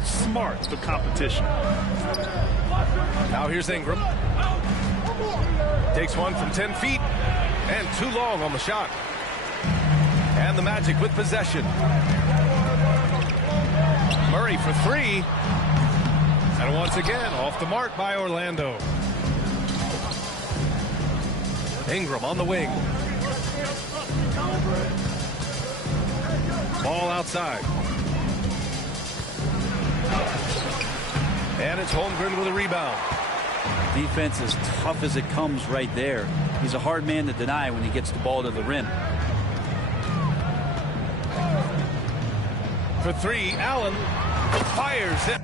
outsmart the competition. Now here's Ingram. Takes one from 10 feet and too long on the shot. And the Magic with possession. Murray for three. And once again, off the mark by Orlando. Ingram on the wing. Ball outside. And it's Holmgren with a rebound. Defense as tough as it comes right there. He's a hard man to deny when he gets the ball to the rim. For three, Allen fires it.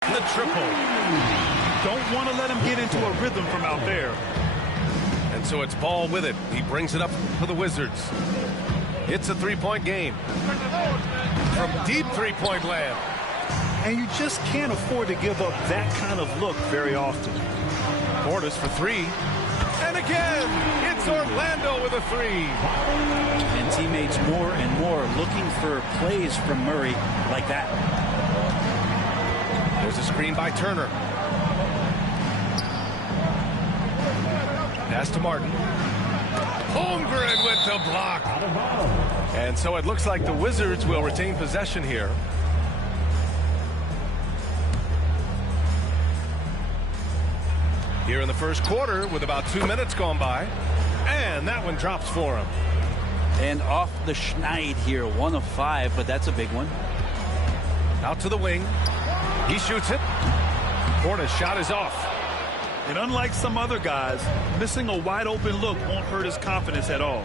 The triple. Don't want to let him get into a rhythm from out there. And so it's Ball with it. He brings it up for the Wizards. It's a three-point game. From deep three-point land. And you just can't afford to give up that kind of look very often. Portis for three. And again, it's Orlando with a three. And teammates more and more looking for plays from Murray like that. There's a screen by Turner. Pass to Martin. Holmgren with the block. And so it looks like the Wizards will retain possession here. Here in the first quarter with about 2 minutes gone by. And that one drops for him. And off the schneid here, 1 of 5, but that's a big one. Out to the wing. He shoots it. Portis' shot is off. And unlike some other guys, missing a wide open look won't hurt his confidence at all.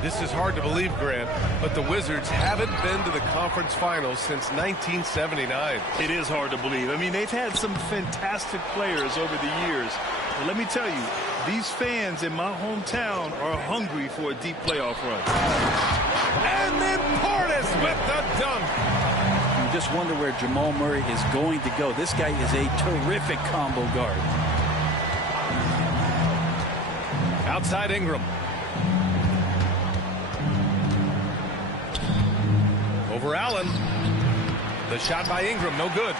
This is hard to believe, Grant, but the Wizards haven't been to the conference finals since 1979. It is hard to believe. I mean, they've had some fantastic players over the years. But let me tell you, these fans in my hometown are hungry for a deep playoff run. And then Portis with the dunk. You just wonder where Jamal Murray is going to go. This guy is a terrific combo guard. Outside Ingram. Over Allen. The shot by Ingram, no good.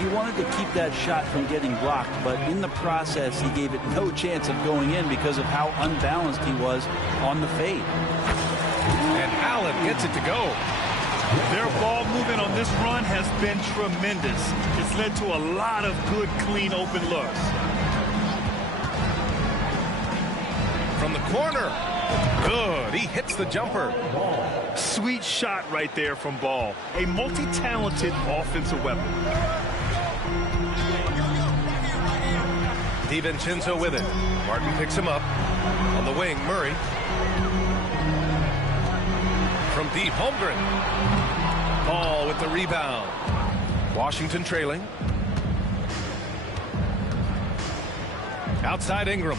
He wanted to keep that shot from getting blocked, but in the process, he gave it no chance of going in because of how unbalanced he was on the fade. And Allen gets it to go. Their ball movement on this run has been tremendous. It's led to a lot of good, clean, open looks. From the corner. Good. He hits the jumper. Sweet shot right there from Ball. A multi-talented offensive weapon. DiVincenzo with it. Martin picks him up. On the wing, Murray. From deep, Holmgren. Ball with the rebound. Washington trailing. Outside Ingram.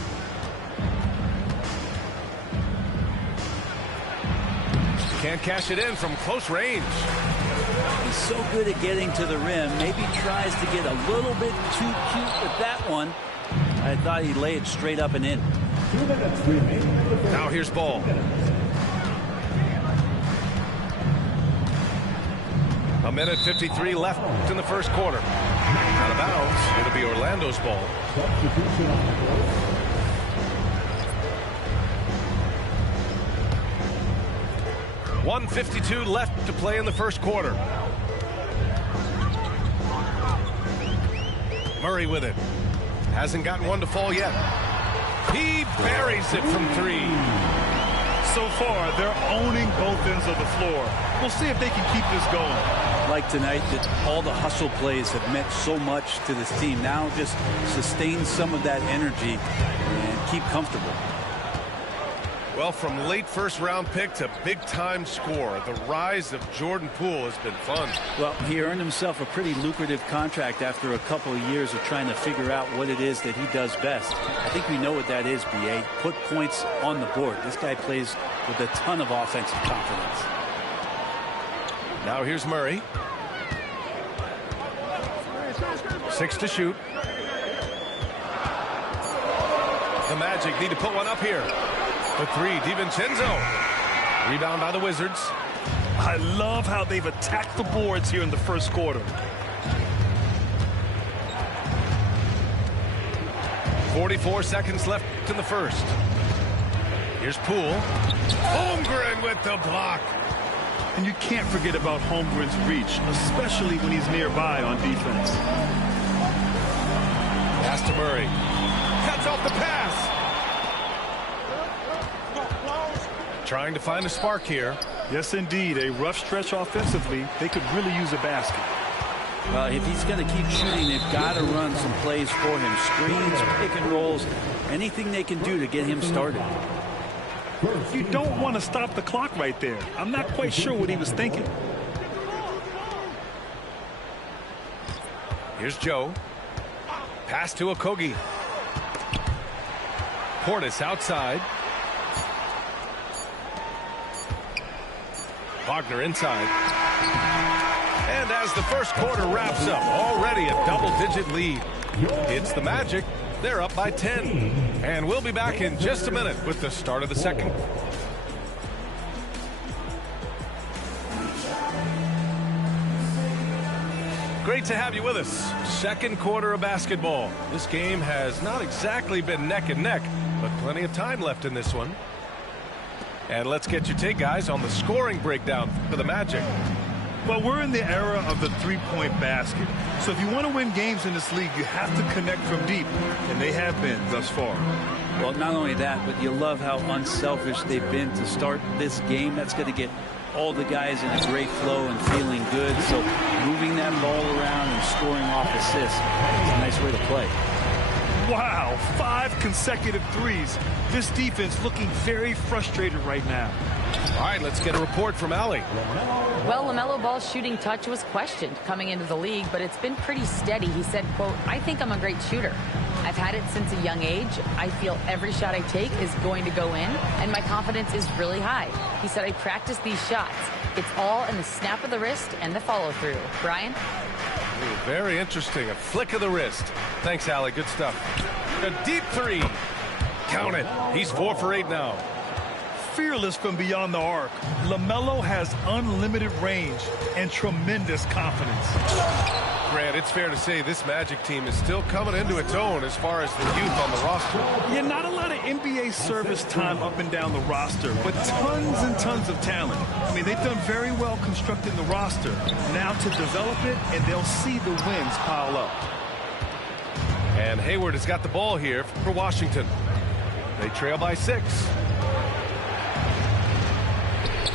Can't cash it in from close range. He's so good at getting to the rim. Maybe tries to get a little bit too cute with that one. I thought he'd lay it straight up and in. Now here's Ball. A minute 53 left in the first quarter. Out of bounds. It'll be Orlando's ball. 1:52 left to play in the first quarter. Murray with it. Hasn't gotten one to fall yet. He buries it from three. So far, they're owning both ends of the floor. We'll see if they can keep this going. Like tonight, that all the hustle plays have meant so much to this team. Now just sustain some of that energy and keep comfortable. Well, from late first-round pick to big-time scorer, the rise of Jordan Poole has been fun. Well, he earned himself a pretty lucrative contract after a couple of years of trying to figure out what it is that he does best. I think we know what that is, B.A. Put points on the board. This guy plays with a ton of offensive confidence. Now here's Murray. 6 to shoot. The Magic need to put one up here. The 3, DiVincenzo. Rebound by the Wizards. I love how they've attacked the boards here in the first quarter. 44 seconds left in the first. Here's Poole. Holmgren with the block. And you can't forget about Holmgren's reach, especially when he's nearby on defense. Pass to Murray. Cuts off the pass. Trying to find a spark here. Yes, indeed. A rough stretch offensively. They could really use a basket. If he's going to keep shooting, they've got to run some plays for him. Screens, pick and rolls, anything they can do to get him started. You don't want to stop the clock right there. I'm not quite sure what he was thinking. Here's Joe. Pass to Okogie. Portis outside. Wagner inside. And as the first quarter wraps up, already a double-digit lead. It's the Magic. They're up by 10. And we'll be back in just a minute with the start of the second. Great to have you with us. Second quarter of basketball. This game has not exactly been neck and neck, but plenty of time left in this one. And let's get your take, guys, on the scoring breakdown for the Magic. Well, we're in the era of the three-point basket. So if you want to win games in this league, you have to connect from deep, and they have been thus far. Well, not only that, but you love how unselfish they've been to start this game. That's going to get all the guys in a great flow and feeling good. So moving that ball around and scoring off assists is a nice way to play. Wow, 5 consecutive threes. This defense looking very frustrated right now. All right, let's get a report from Allie. Well, LaMelo Ball's shooting touch was questioned coming into the league, but it's been pretty steady. He said, quote, "I think I'm a great shooter. I've had it since a young age. I feel every shot I take is going to go in, and my confidence is really high." He said, "I practice these shots. It's all in the snap of the wrist and the follow-through." Brian? Ooh, very interesting. A flick of the wrist. Thanks, Allie. Good stuff. A deep three. Count it. He's 4 for 8 now. Fearless from beyond the arc, LaMelo has unlimited range and tremendous confidence. Grant, it's fair to say this Magic team is still coming into its own as far as the youth on the roster. Yeah, not a lot of NBA service time up and down the roster, but tons and tons of talent. I mean, they've done very well constructing the roster. Now to develop it, and they'll see the wins pile up. And Hayward has got the ball here for Washington. They trail by 6.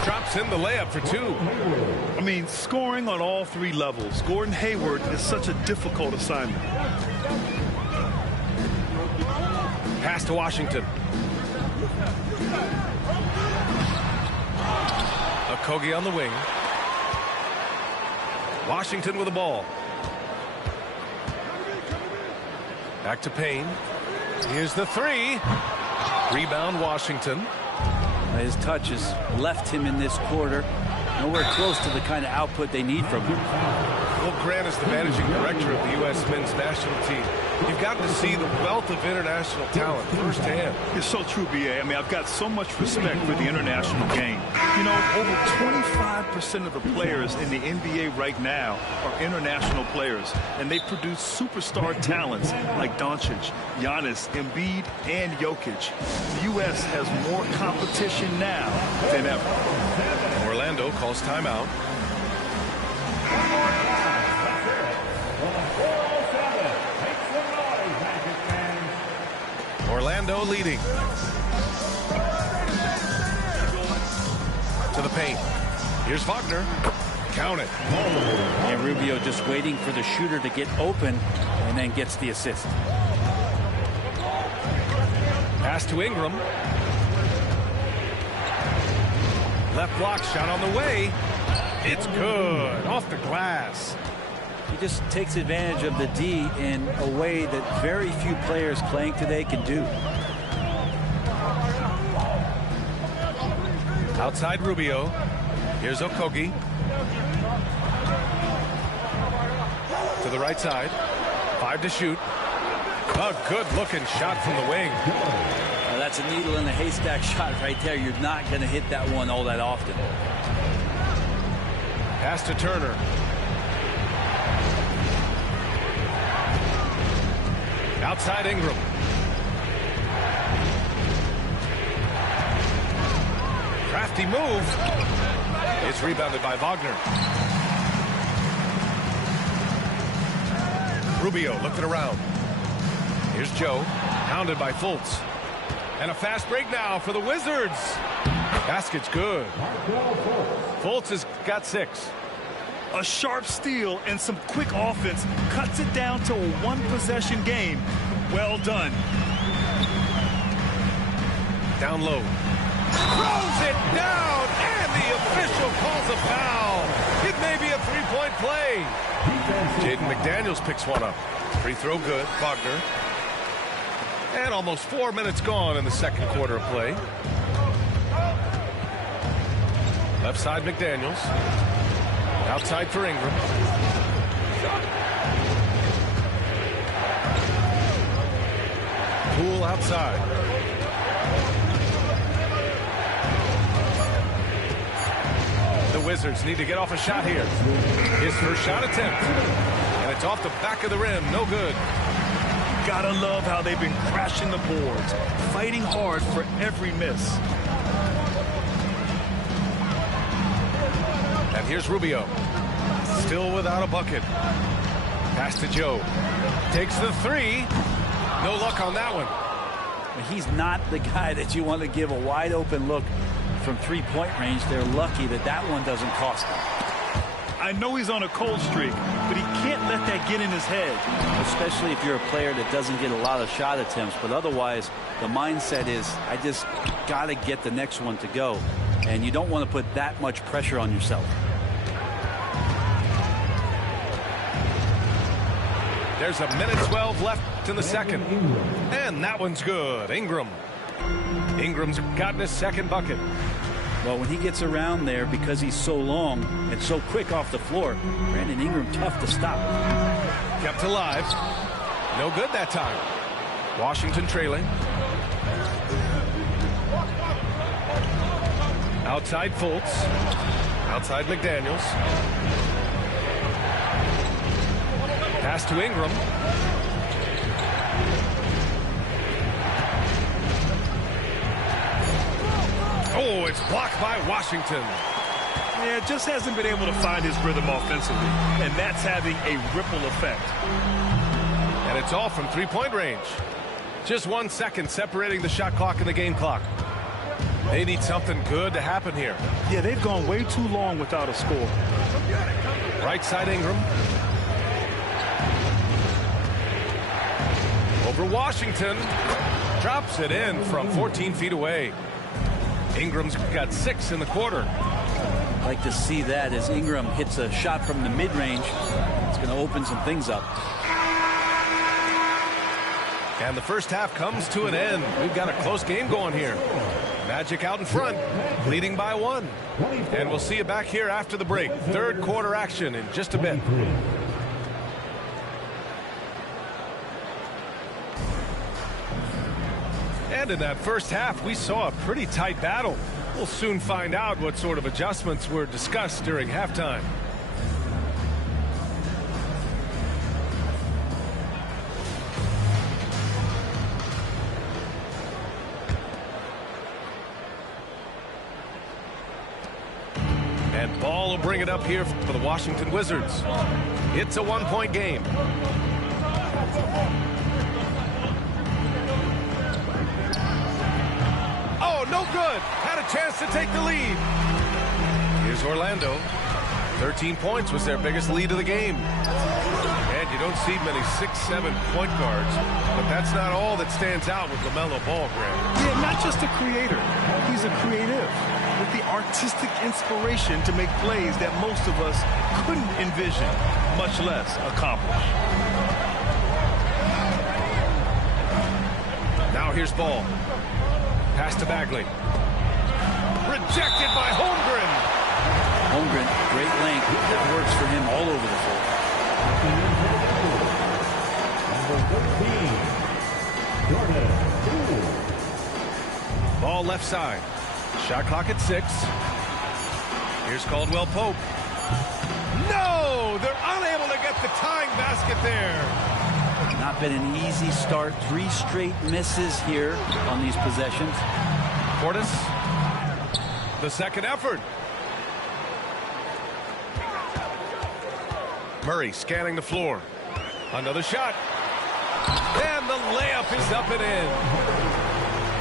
Drops in the layup for 2. I mean, scoring on all 3 levels. Gordon Hayward is such a difficult assignment. Pass to Washington. Okogie on the wing. Washington with the ball. Back to Payne. Here's the 3. Rebound Washington. His touch has left him in this quarter. Nowhere close to the kind of output they need from him. Well, Grant is the managing director of the U.S. men's national team. You've got to see the wealth of international talent firsthand. It's so true, B.A. I mean, I've got so much respect for the international game. You know, over 25% of the players in the NBA right now are international players, and they produce superstar talents like Doncic, Giannis, Embiid, and Jokic. The U.S. has more competition now than ever. Orlando calls timeout. Orlando leading. To the paint. Here's Wagner. Count it. And Rubio just waiting for the shooter to get open and then gets the assist. Pass to Ingram. Left block shot on the way. It's good. Off the glass. He just takes advantage of the D in a way that very few players playing today can do. Outside Rubio. Here's Okogie. To the right side. 5 to shoot. A good-looking shot from the wing. That's a needle in a haystack shot right there. You're not going to hit that one all that often. Pass to Turner. Outside Ingram. Crafty move. It's rebounded by Wagner. Rubio looking around. Here's Joe. Pounded by Fultz. And a fast break now for the Wizards. Basket's good. Fultz has got 6. A sharp steal and some quick offense cuts it down to a one-possession game. Well done. Down low. Throws it down, and the official calls a foul. It may be a three-point play. Jaden McDaniels picks one up. Free throw good. Wagner. And almost 4 minutes gone in the second quarter of play. Left side McDaniels. Outside for Ingram. Poole outside. The Wizards need to get off a shot here. His first shot attempt. And it's off the back of the rim. No good. Gotta love how they've been crashing the boards, fighting hard for every miss. And here's Rubio. Still without a bucket. Pass to Joe. Takes the 3. No luck on that one. He's not the guy that you want to give a wide open look from three-point range. They're lucky that that one doesn't cost them. I know he's on a cold streak, but he can't let that get in his head. Especially if you're a player that doesn't get a lot of shot attempts. But otherwise, the mindset is, I just got to get the next one to go. And you don't want to put that much pressure on yourself. There's a minute 12 left in the second. And that one's good. Ingram. Ingram's gotten his second bucket. Well, when he gets around there, because he's so long and so quick off the floor, Brandon Ingram tough to stop. Kept alive. No good that time. Washington trailing. Outside Fultz. Outside McDaniels. Pass to Ingram. Oh, it's blocked by Washington. Yeah, just hasn't been able to find his rhythm offensively, and that's having a ripple effect. And it's all from three-point range. Just 1 second separating the shot clock and the game clock. They need something good to happen here. Yeah, they've gone way too long without a score. Right side Ingram. Over Washington. Drops it in from 14 feet away. Ingram's got 6 in the quarter. I'd like to see that as Ingram hits a shot from the mid-range. It's going to open some things up. And the first half comes to an end. We've got a close game going here. Magic out in front, leading by 1. And we'll see you back here after the break. Third quarter action in just a bit. And in that first half, we saw a pretty tight battle. We'll soon find out what sort of adjustments were discussed during halftime. And Ball will bring it up here for the Washington Wizards. It's a 1-point game. Oh, no good. Had a chance to take the lead. Here's Orlando. 13 points was their biggest lead of the game. And you don't see many 6-7 point guards, but that's not all that stands out with LaMelo Ball, Grant. Yeah, not just a creator. He's a creative with the artistic inspiration to make plays that most of us couldn't envision, much less accomplish. Now here's Ball. Pass to Bagley. Rejected by Holmgren. Holmgren, great length. That works for him all over the floor. Ball left side. Shot clock at 6. Here's Caldwell Pope. No! They're unable to get the tying basket there. Not been an easy start. 3 straight misses here on these possessions. Portis. The second effort. Murray scanning the floor. Another shot. And the layup is up and in.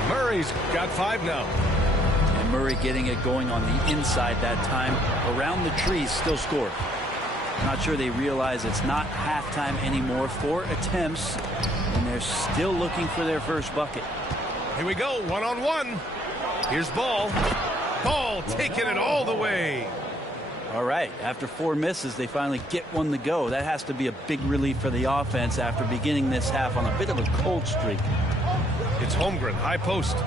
Murray's got 5 now. And Murray getting it going on the inside that time. Around the tree, still scored. Not sure they realize it's not halftime anymore. 4 attempts, and they're still looking for their first bucket. Here we go, one-on-one. Here's Ball. Ball taking it all the way. All right, after 4 misses, they finally get one to go. That has to be a big relief for the offense after beginning this half on a bit of a cold streak. It's Holmgren, high post.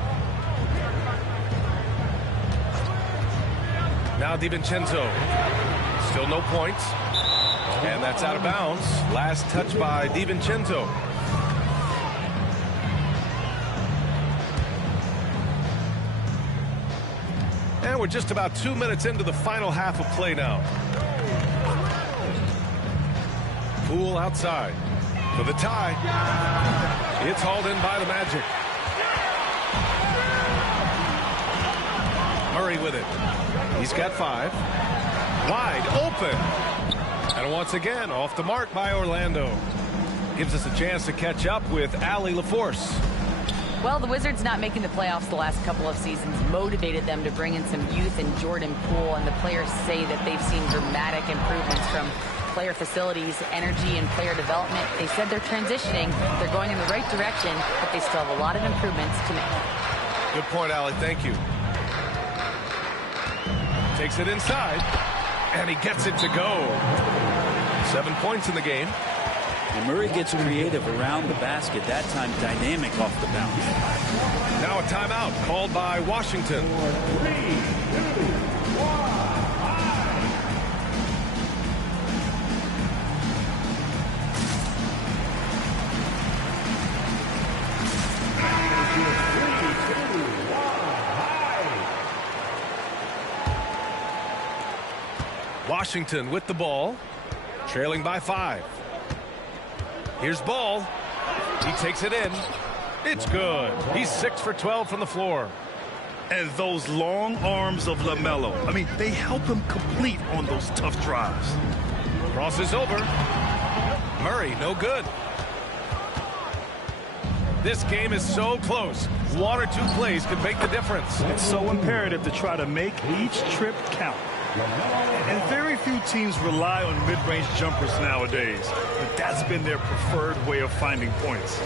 Now DiVincenzo. Still no points. And that's out of bounds. Last touch by DiVincenzo. And we're just about 2 minutes into the final half of play now. Poole outside for the tie. It's hauled in by the Magic. Murray with it. He's got 5. Wide open. And once again, off the mark by Orlando. Gives us a chance to catch up with Allie LaForce. Well, the Wizards not making the playoffs the last couple of seasons motivated them to bring in some youth in Jordan Poole, and the players say that they've seen dramatic improvements from player facilities, energy, and player development. They said they're transitioning, they're going in the right direction, but they still have a lot of improvements to make. Good point, Allie. Thank you. Takes it inside, and he gets it to go. 7 points in the game. And Murray gets creative around the basket. That time, dynamic off the bounce. Now a timeout called by Washington. 3, 2, 1. Washington with the ball, trailing by 5. Here's Ball. He takes it in. It's good. He's 6 for 12 from the floor. And those long arms of LaMelo, I mean, they help him complete on those tough drives. Crosses over. Murray, no good. This game is so close. 1 or 2 plays could make the difference. It's so imperative to try to make each trip count. And very few teams rely on mid-range jumpers nowadays, but that's been their preferred way of finding points.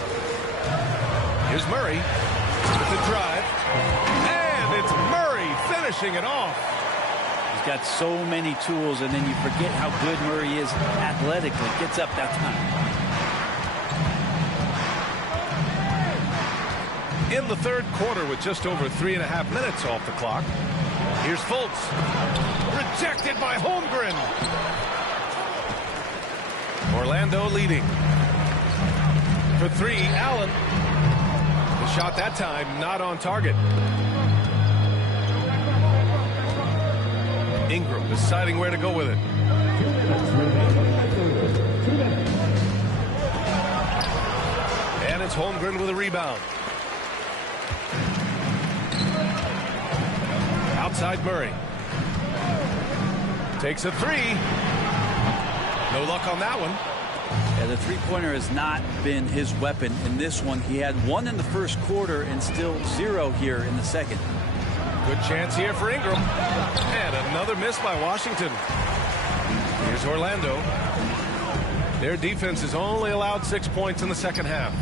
Here's Murray with the drive, and it's Murray finishing it off. He's got so many tools, and then you forget how good Murray is athletically. Gets up that time. In the third quarter with just over 3.5 minutes off the clock. Here's Fultz. Rejected by Holmgren. Orlando leading. For 3, Allen. The shot that time not on target. Ingram deciding where to go with it. And it's Holmgren with a rebound. Outside Murray. Takes a 3. No luck on that one. Yeah, the three-pointer has not been his weapon in this one. He had 1 in the first quarter and still 0 here in the second. Good chance here for Ingram. And another miss by Washington. Here's Orlando. Their defense has only allowed 6 points in the second half.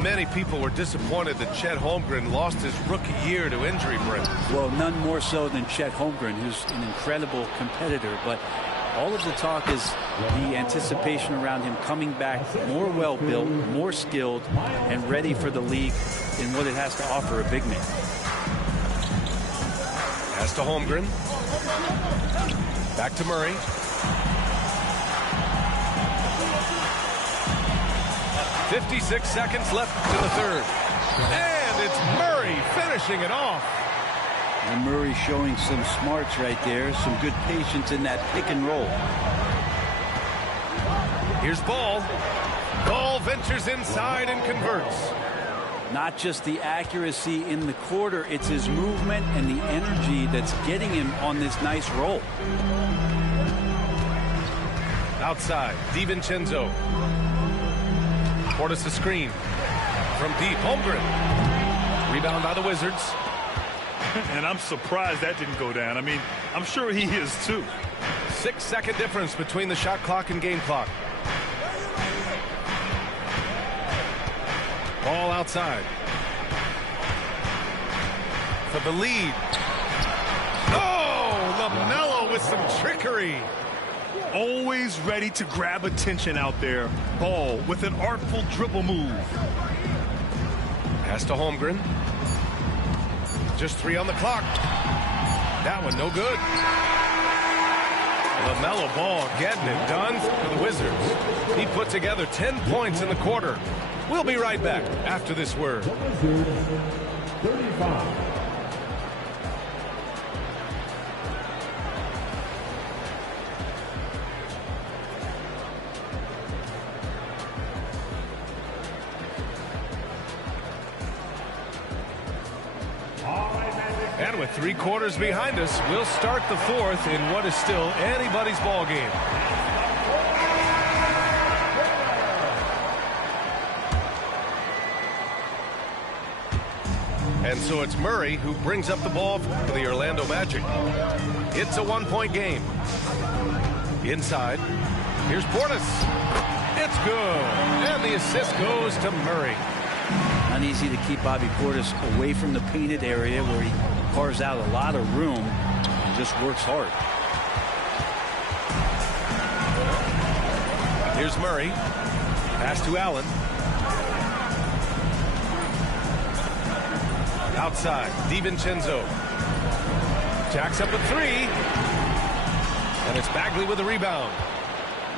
Many people were disappointed that Chet Holmgren lost his rookie year to injury, Brent. Well, none more so than Chet Holmgren, who's an incredible competitor. But all of the talk is the anticipation around him coming back more well-built, more skilled, and ready for the league in what it has to offer a big man. Pass to Holmgren. Back to Murray. "56 seconds left in the third. And it's Murray finishing it off. And Murray showing some smarts right there, some good patience in that pick and roll. Here's Ball. Ball ventures inside and converts. Not just the accuracy in the quarter, it's his movement and the energy that's getting him on this nice roll. Outside, DiVincenzo. Portis the screen. From deep, Holmgren. Rebound by the Wizards. And I'm surprised that didn't go down. I mean, I'm sure he is too. 6-second difference between the shot clock and game clock. Ball outside. For the lead. Oh, LaMelo with some trickery. Always ready to grab attention out there. Ball with an artful dribble move. Pass to Holmgren. Just 3 on the clock. That one no good. LaMelo Ball getting it done for the Wizards. He put together 10 points in the quarter. We'll be right back after this word. 35. And with 3 quarters behind us, we'll start the fourth in what is still anybody's ball game. And so it's Murray who brings up the ball for the Orlando Magic. It's a 1-point game. Inside, here's Portis. It's good. And the assist goes to Murray. Not easy to keep Bobby Portis away from the painted area where he carves out a lot of room and just works hard. Here's Murray. Pass to Allen. Outside, DiVincenzo. Jacks up a 3. And it's Bagley with a rebound.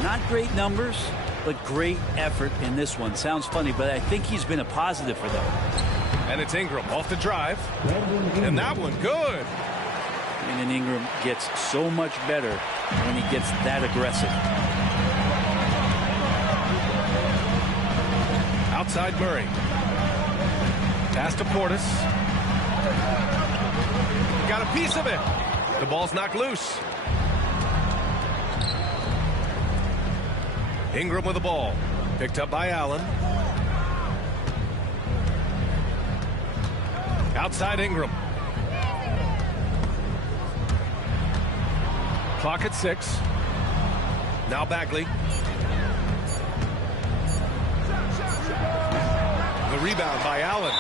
Not great numbers, but great effort in this one. Sounds funny, but I think he's been a positive for them. And it's Ingram off the drive. And that one good. And Ingram gets so much better when he gets that aggressive. Outside Murray. Pass to Portis. Got a piece of it. The ball's knocked loose. Ingram with the ball. Picked up by Allen. Outside Ingram. Clock at 6. Now Bagley. The rebound by Allen.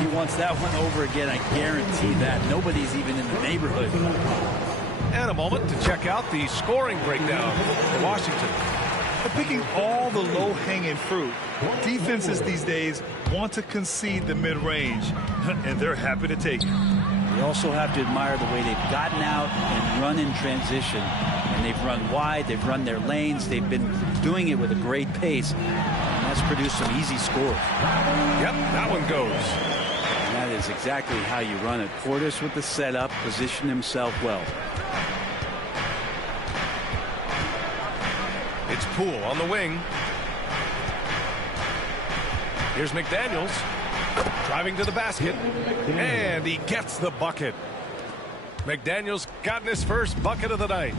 He wants that one over again. I guarantee that. Nobody's even in the neighborhood. And a moment to check out the scoring breakdown for Washington. They're picking all the low-hanging fruit. Defenses these days want to concede the mid-range, and they're happy to take it. You also have to admire the way they've gotten out and run in transition. And they've run wide, they've run their lanes, they've been doing it with a great pace. And that's produced some easy scores. Yep, that one goes. And that is exactly how you run it. Portis with the setup, position himself well. It's Poole on the wing. Here's McDaniels. Driving to the basket. And he gets the bucket. McDaniels gotten his first bucket of the night.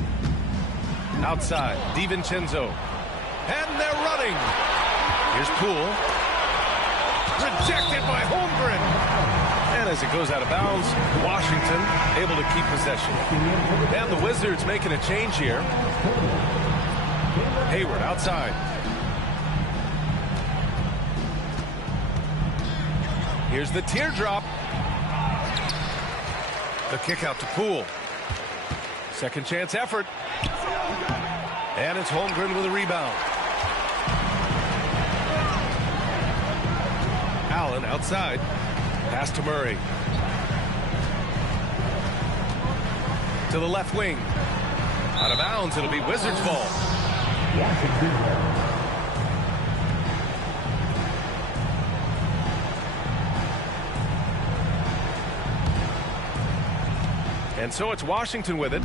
Outside, DiVincenzo. And they're running. Here's Poole. Rejected by Holmgren. And as it goes out of bounds. Washington able to keep possession. And the Wizards making a change here. Hayward outside. Here's the teardrop. The kick out to Poole. Second chance effort. And it's Holmgren with a rebound. Allen outside. Pass to Murray. To the left wing. Out of bounds. It'll be Wizards ball. And so it's Washington with it.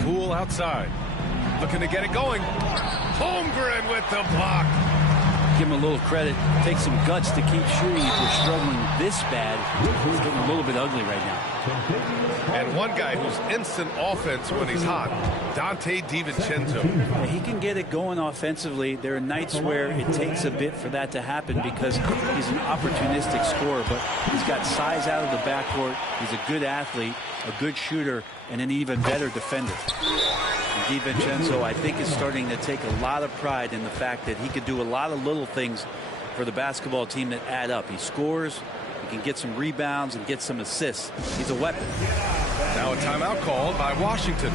Poole outside. Looking to get it going. Holmgren with the block. Give him a little credit. Take some guts to keep shooting if you're struggling this bad. It's getting a little bit ugly right now. And one guy who's instant offense when he's hot, Dante DiVincenzo. Yeah, he can get it going offensively. There are nights where it takes a bit for that to happen because he's an opportunistic scorer, but he's got size out of the backcourt. He's a good athlete, a good shooter, and an even better defender. And DiVincenzo, I think, is starting to take a lot of pride in the fact that he could do a lot of little things for the basketball team that add up. He scores, he can get some rebounds and get some assists. He's a weapon. Now a timeout called by Washington.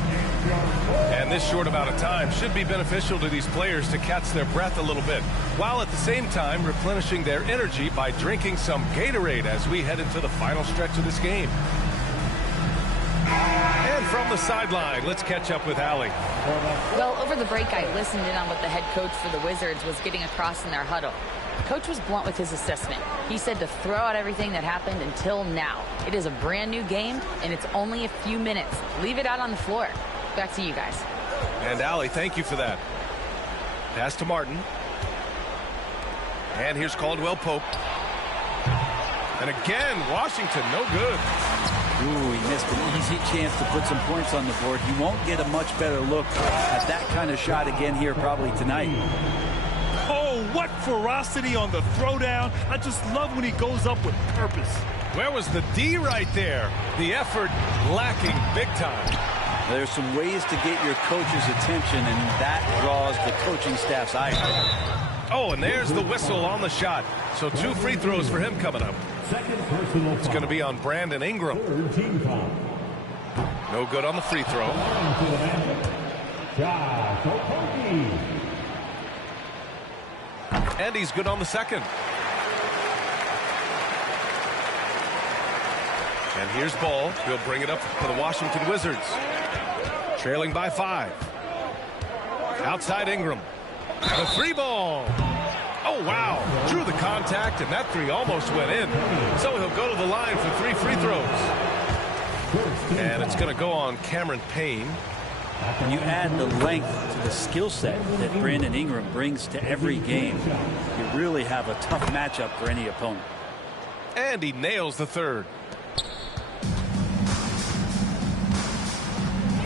And this short amount of time should be beneficial to these players to catch their breath a little bit, while at the same time replenishing their energy by drinking some Gatorade as we head into the final stretch of this game. And from the sideline, let's catch up with Allie. Well, over the break, I listened in on what the head coach for the Wizards was getting across in their huddle. The coach was blunt with his assessment. He said to throw out everything that happened until now. It is a brand new game, and it's only a few minutes. Leave it out on the floor. Back to you guys. And Allie, thank you for that. Pass to Martin. And here's Caldwell Pope. And again, Washington, no good. Ooh, he missed an easy chance to put some points on the board. He won't get a much better look at that kind of shot again here probably tonight. Oh, what ferocity on the throwdown. I just love when he goes up with purpose. Where was the D right there? The effort lacking big time. There's some ways to get your coach's attention, and that draws the coaching staff's eye. Oh, and there's the whistle on the shot. So 2 free throws for him coming up. It's going to be on Brandon Ingram. No good on the free throw. And he's good on the second. And here's Ball. He'll bring it up for the Washington Wizards. Trailing by 5. Outside Ingram. The 3 ball. Oh, wow. Drew the contact, and that 3 almost went in. So he'll go to the line for 3 free throws. And it's going to go on Cameron Payne. When you add the length to the skill set that Brandon Ingram brings to every game, you really have a tough matchup for any opponent. And he nails the 3rd.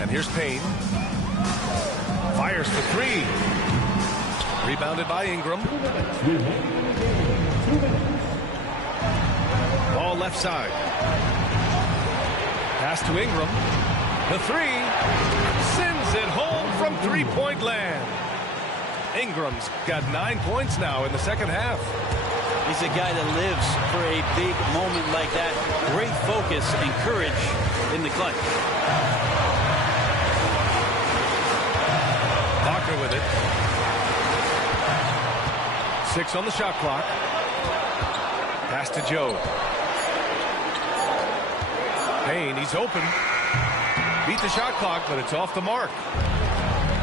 And here's Payne. Fires for 3. Rebounded by Ingram. Ball left side. Pass to Ingram. The 3. Sends it home from three-point land. Ingram's got 9 points now in the second half. He's a guy that lives for a big moment like that. Great focus and courage in the clutch. Walker with it. 6 on the shot clock. Pass to Joe. Payne, he's open. Beat the shot clock, but it's off the mark.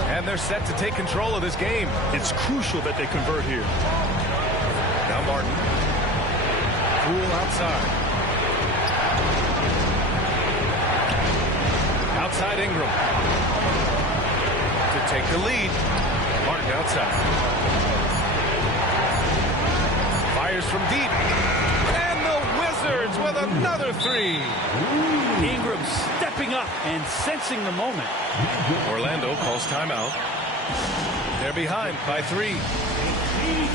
And they're set to take control of this game. It's crucial that they convert here. Now Martin. Poole outside. Outside Ingram. To take the lead. Martin outside. Fires from deep. And the Wizards with another 3. Ingram stepping up and sensing the moment. Orlando calls timeout. They're behind by 3.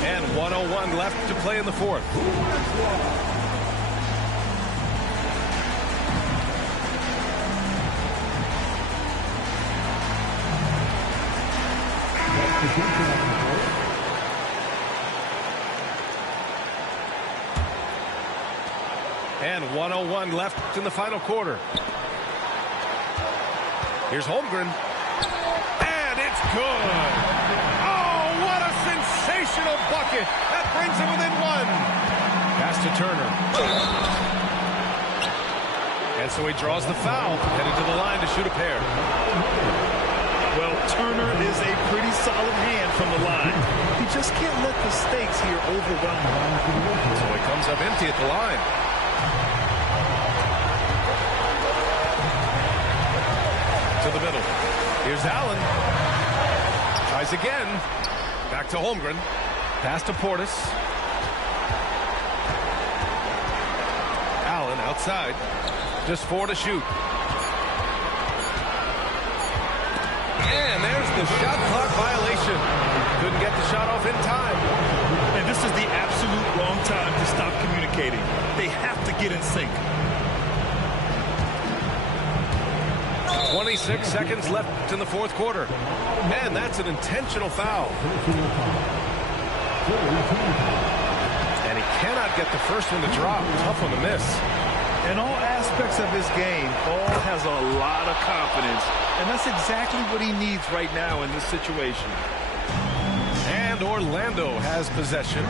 And 1:01 left to play in the fourth. And 1:01 left in the final quarter. Here's Holmgren. And it's good. Oh, what a sensational bucket. That brings him within one. Pass to Turner. And so he draws the foul, headed to the line to shoot a pair. Well, Turner is a pretty solid hand from the line. He just can't let the stakes here overwhelm him. So he comes up empty at the line. To the middle. Here's Allen. Tries again. Back to Holmgren. Pass to Portis. Allen outside. Just 4 to shoot. And there's the shot clock violation. Couldn't get the shot off in time. And this is the absolute wrong time to stop communicating. They have to get in sync. 26 seconds left in the fourth quarter. And that's an intentional foul. And he cannot get the first one to drop. Tough one to miss. In all aspects of his game, Ball has a lot of confidence. And that's exactly what he needs right now in this situation. And Orlando has possession.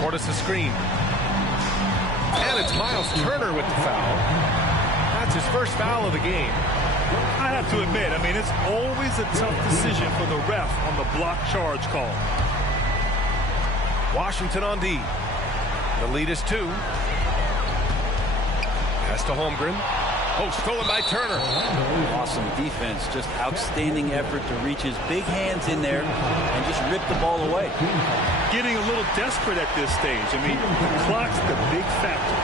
Portis a screen. And it's Miles Turner with the foul. That's his first foul of the game. I have to admit, I mean, it's always a tough decision for the ref on the block charge call. Washington on D. The lead is 2. Pass to Holmgren. Oh, stolen by Turner. Awesome defense. Just outstanding effort to reach his big hands in there and just rip the ball away. Getting a little desperate at this stage. I mean, the clock's the big factor.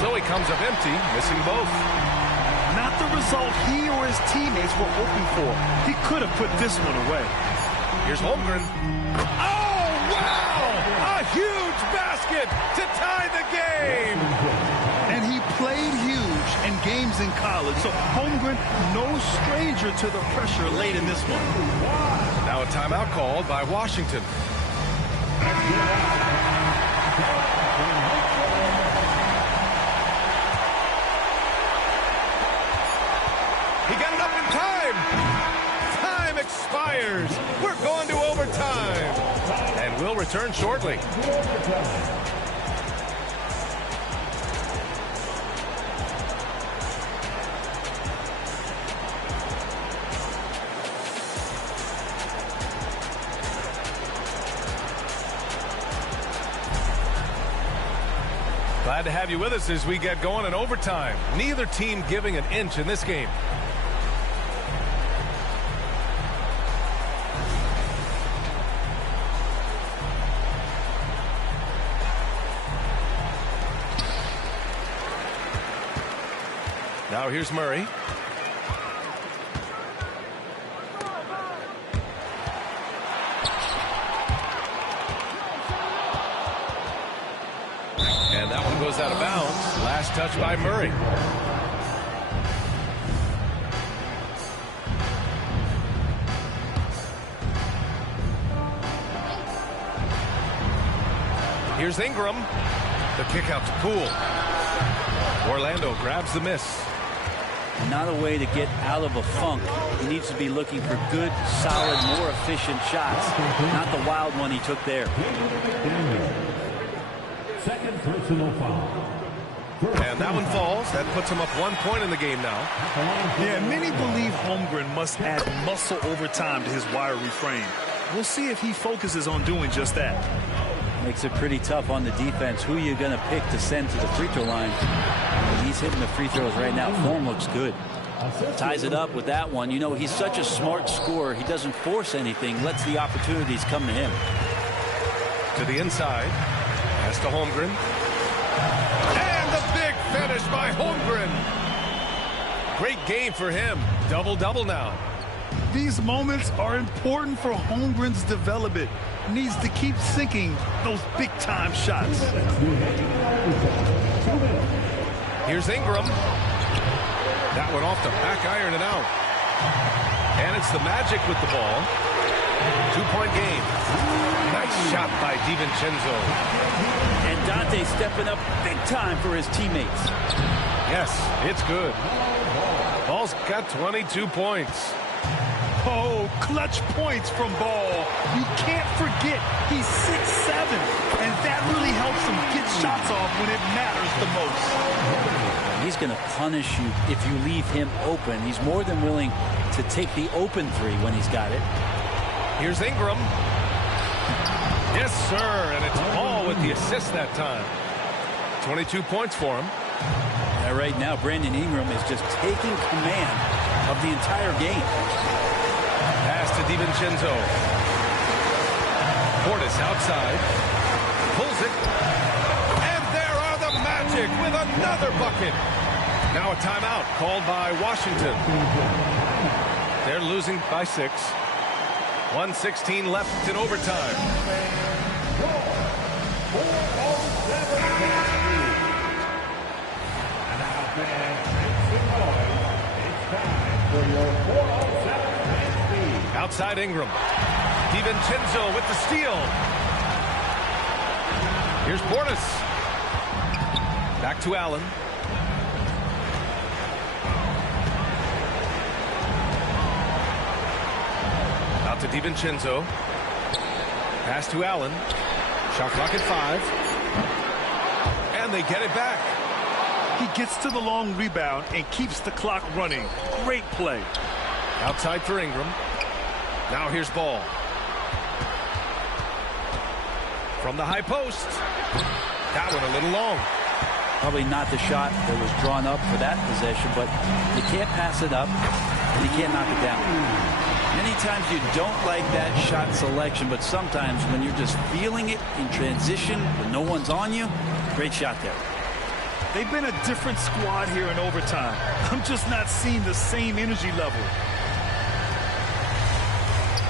So he comes up empty, missing both. Not the result he or his teammates were hoping for. He could have put this one away. Here's Holmgren. Oh, wow! A huge basket to tie the game! And he played huge in games in college, so Holmgren, no stranger to the pressure late in this one. Now a timeout called by Washington. He got it up in time. Time expires. We're going to overtime. And we'll return shortly. Glad to have you with us as we get going in overtime. Neither team giving an inch in this game. Now here's Murray. And that one goes out of bounds. Last touch by Murray. Here's Ingram. The kick out to Poole. Orlando grabs the miss. Not a way to get out of a funk. He needs to be looking for good, solid, more efficient shots. Not the wild one he took there. Second personal foul. And that one falls. That puts him up 1 point in the game now. Yeah, many believe Holmgren must add muscle over time to his wiry frame. We'll see if he focuses on doing just that. Makes it pretty tough on the defense. Who are you going to pick to send to the free throw line? He's hitting the free throws right now. Form looks good. Ties it up with that one. You know, he's such a smart scorer. He doesn't force anything. Lets the opportunities come to him. To the inside. Pass to Holmgren. And the big finish by Holmgren. Great game for him. Double-double now. These moments are important for Holmgren's development. Needs to keep sinking those big-time shots. Here's Ingram. That one off the back iron and out. And it's the Magic with the ball. 2-point game. Nice shot by DiVincenzo. And Dante stepping up big time for his teammates. Yes, it's good. Ball's got 22 points. Oh, clutch points from Ball. You can't forget he's 6'7", and that really helps him get shots off when it matters the most. He's going to punish you if you leave him open. He's more than willing to take the open three when he's got it. Here's Ingram. Yes, sir, and it's Ball with the assist that time. 22 points for him. Yeah, right now, Brandon Ingram is just taking command of the entire game. Pass to DiVincenzo. Portis outside. Pulls it. And there are the Magic with another bucket. Now a timeout called by Washington. They're losing by 6. 1:16 left in overtime. Outside Ingram. DiVincenzo with the steal. Here's Portis. Back to Allen. Out to DiVincenzo. Pass to Allen. Shot clock at 5. And they get it back. He gets to the long rebound and keeps the clock running. Great play. Outside for Ingram. Now here's Ball. From the high post. That one a little long. Probably not the shot that was drawn up for that possession, but you can't pass it up and you can't knock it down. Many times you don't like that shot selection, but sometimes when you're just feeling it in transition when no one's on you, great shot there. They've been a different squad here in overtime. I'm just not seeing the same energy level.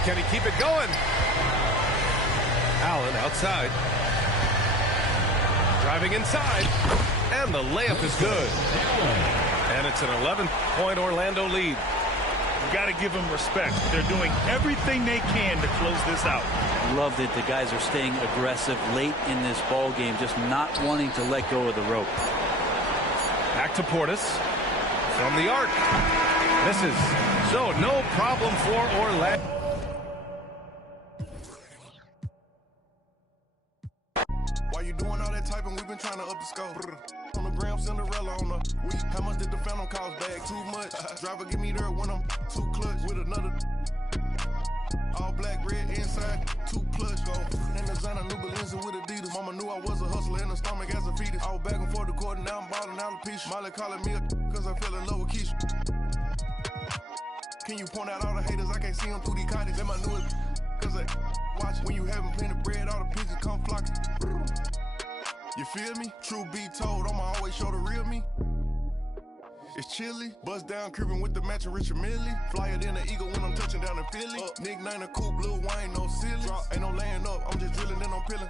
Can he keep it going? Allen outside. Driving inside. And the layup is good. And it's an 11-point Orlando lead. You got to give them respect. They're doing everything they can to close this out. Love that the guys are staying aggressive late in this ball game, just not wanting to let go of the rope. Back to Portis. From the arc. Misses. So no problem for Orlando. Why you doing all that typing? We've been trying to up the score. On the gram, Cinderella on the week. How much did the phantom cost? Bag too much. Driver give me there when I'm too clutch with another. All black, red inside, 2 clutch go. In the designer, new Balenciaga with Adidas. Mama knew I was a hustler in the stomach as a fetus. I was back and forth the court, now I'm balling out the piece. Molly calling me cause I fell in love with Keisha. Can you point out all the haters? I can't see them through these cottage. Let my newest cause I watch when you having plenty of bread, all the pigeons come flocking. You feel me? True be told, I'ma always show the real me. It's chilly, bust down cribbing with the matching Richard Millie. Flyer than an eagle when I'm touching down in Philly. Nickname a coupe, Lil Wayne, no silly. Ain't no laying up, I'm just drilling and I'm peeling.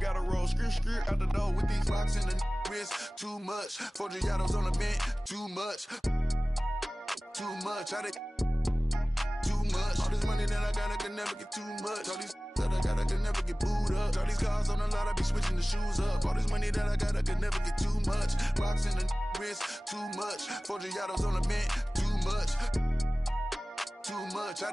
Gotta roll, skirt out the door with these rocks in the wrist. Too much, 4 Giados on the bench. Too much, I did too much. All this money that I got, I can never get too much. All these that I got, I can never get booed up. All these cars on the lot, I be switching the shoes up. All this money that I got, I can never get too much. Rocks in the wrist, too much. 4 Giados on the bench, too much, too much. All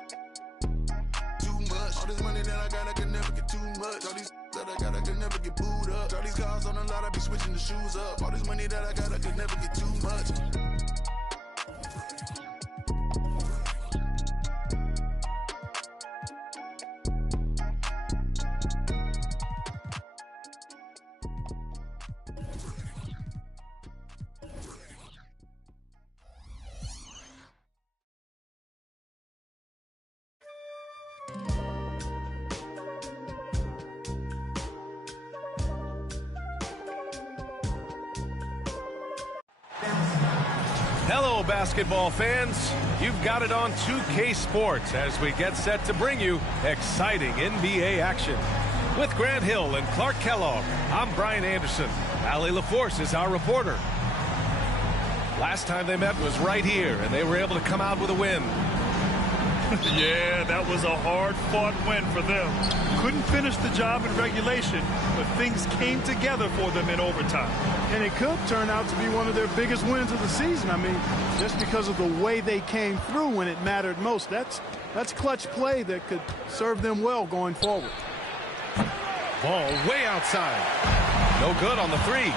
this money that I got, I can never get too much. All these that I got, I can never get booed up. All these cars on the lot, I be switching the shoes up. All this money that I got, I can never get too much. Hello, basketball fans. You've got it on 2K Sports as we get set to bring you exciting NBA action. With Grant Hill and Clark Kellogg, I'm Brian Anderson. Allie LaForce is our reporter. Last time they met was right here, and they were able to come out with a win. Yeah, that was a hard-fought win for them. Couldn't finish the job in regulation, but things came together for them in overtime. And it could turn out to be one of their biggest wins of the season. I mean, just because of the way they came through when it mattered most. That's clutch play that could serve them well going forward. Ball way outside. No good on the three.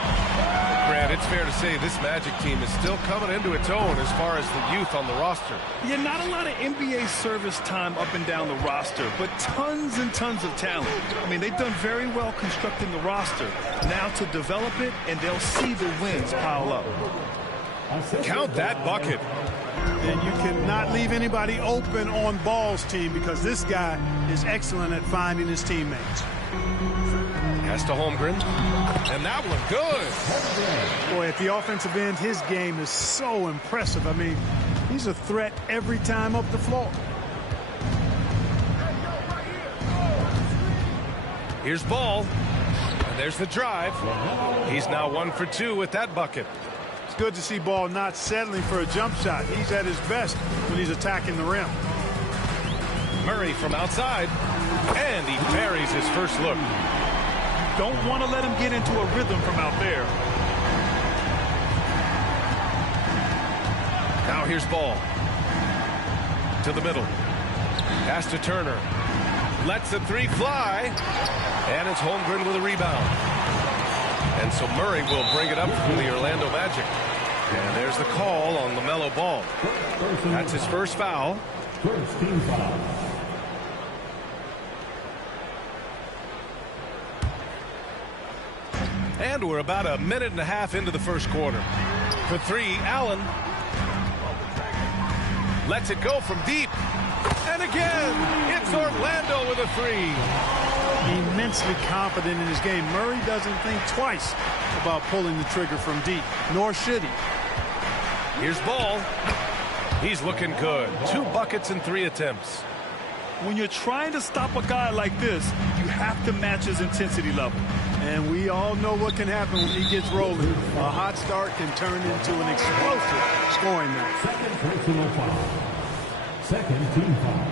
Grant, it's fair to say this Magic team is still coming into its own as far as the youth on the roster. Yeah, not a lot of NBA service time up and down the roster, but tons and tons of talent. I mean, they've done very well constructing the roster. Now to develop it, and they'll see the wins pile up. Count that bucket. And you cannot leave anybody open on Ball's team because this guy is excellent at finding his teammates. Pass to Holmgren. And that one good. Boy, at the offensive end, his game is so impressive. I mean, he's a threat every time up the floor. Here's Ball. And there's the drive. He's now 1 for 2 with that bucket. It's good to see Ball not settling for a jump shot. He's at his best when he's attacking the rim. Murray from outside. And he buries his first look. Don't want to let him get into a rhythm from out there. Now here's Ball. To the middle. Pass to Turner. Lets the three fly. And it's Holmgren with a rebound. And so Murray will bring it up for the Orlando Magic. And there's the call on LaMelo Ball. That's his first foul. First team foul. And we're about a minute and a half into the first quarter. For three, Allen. Lets it go from deep. And again, it's Orlando with a three. Immensely confident in his game. Murray doesn't think twice about pulling the trigger from deep, nor should he. Here's Ball. He's looking good. 2 buckets and 3 attempts. When you're trying to stop a guy like this, you have to match his intensity level. And we all know what can happen when he gets rolling. A hot start can turn into an explosive scoring night. Second personal foul. Second team foul.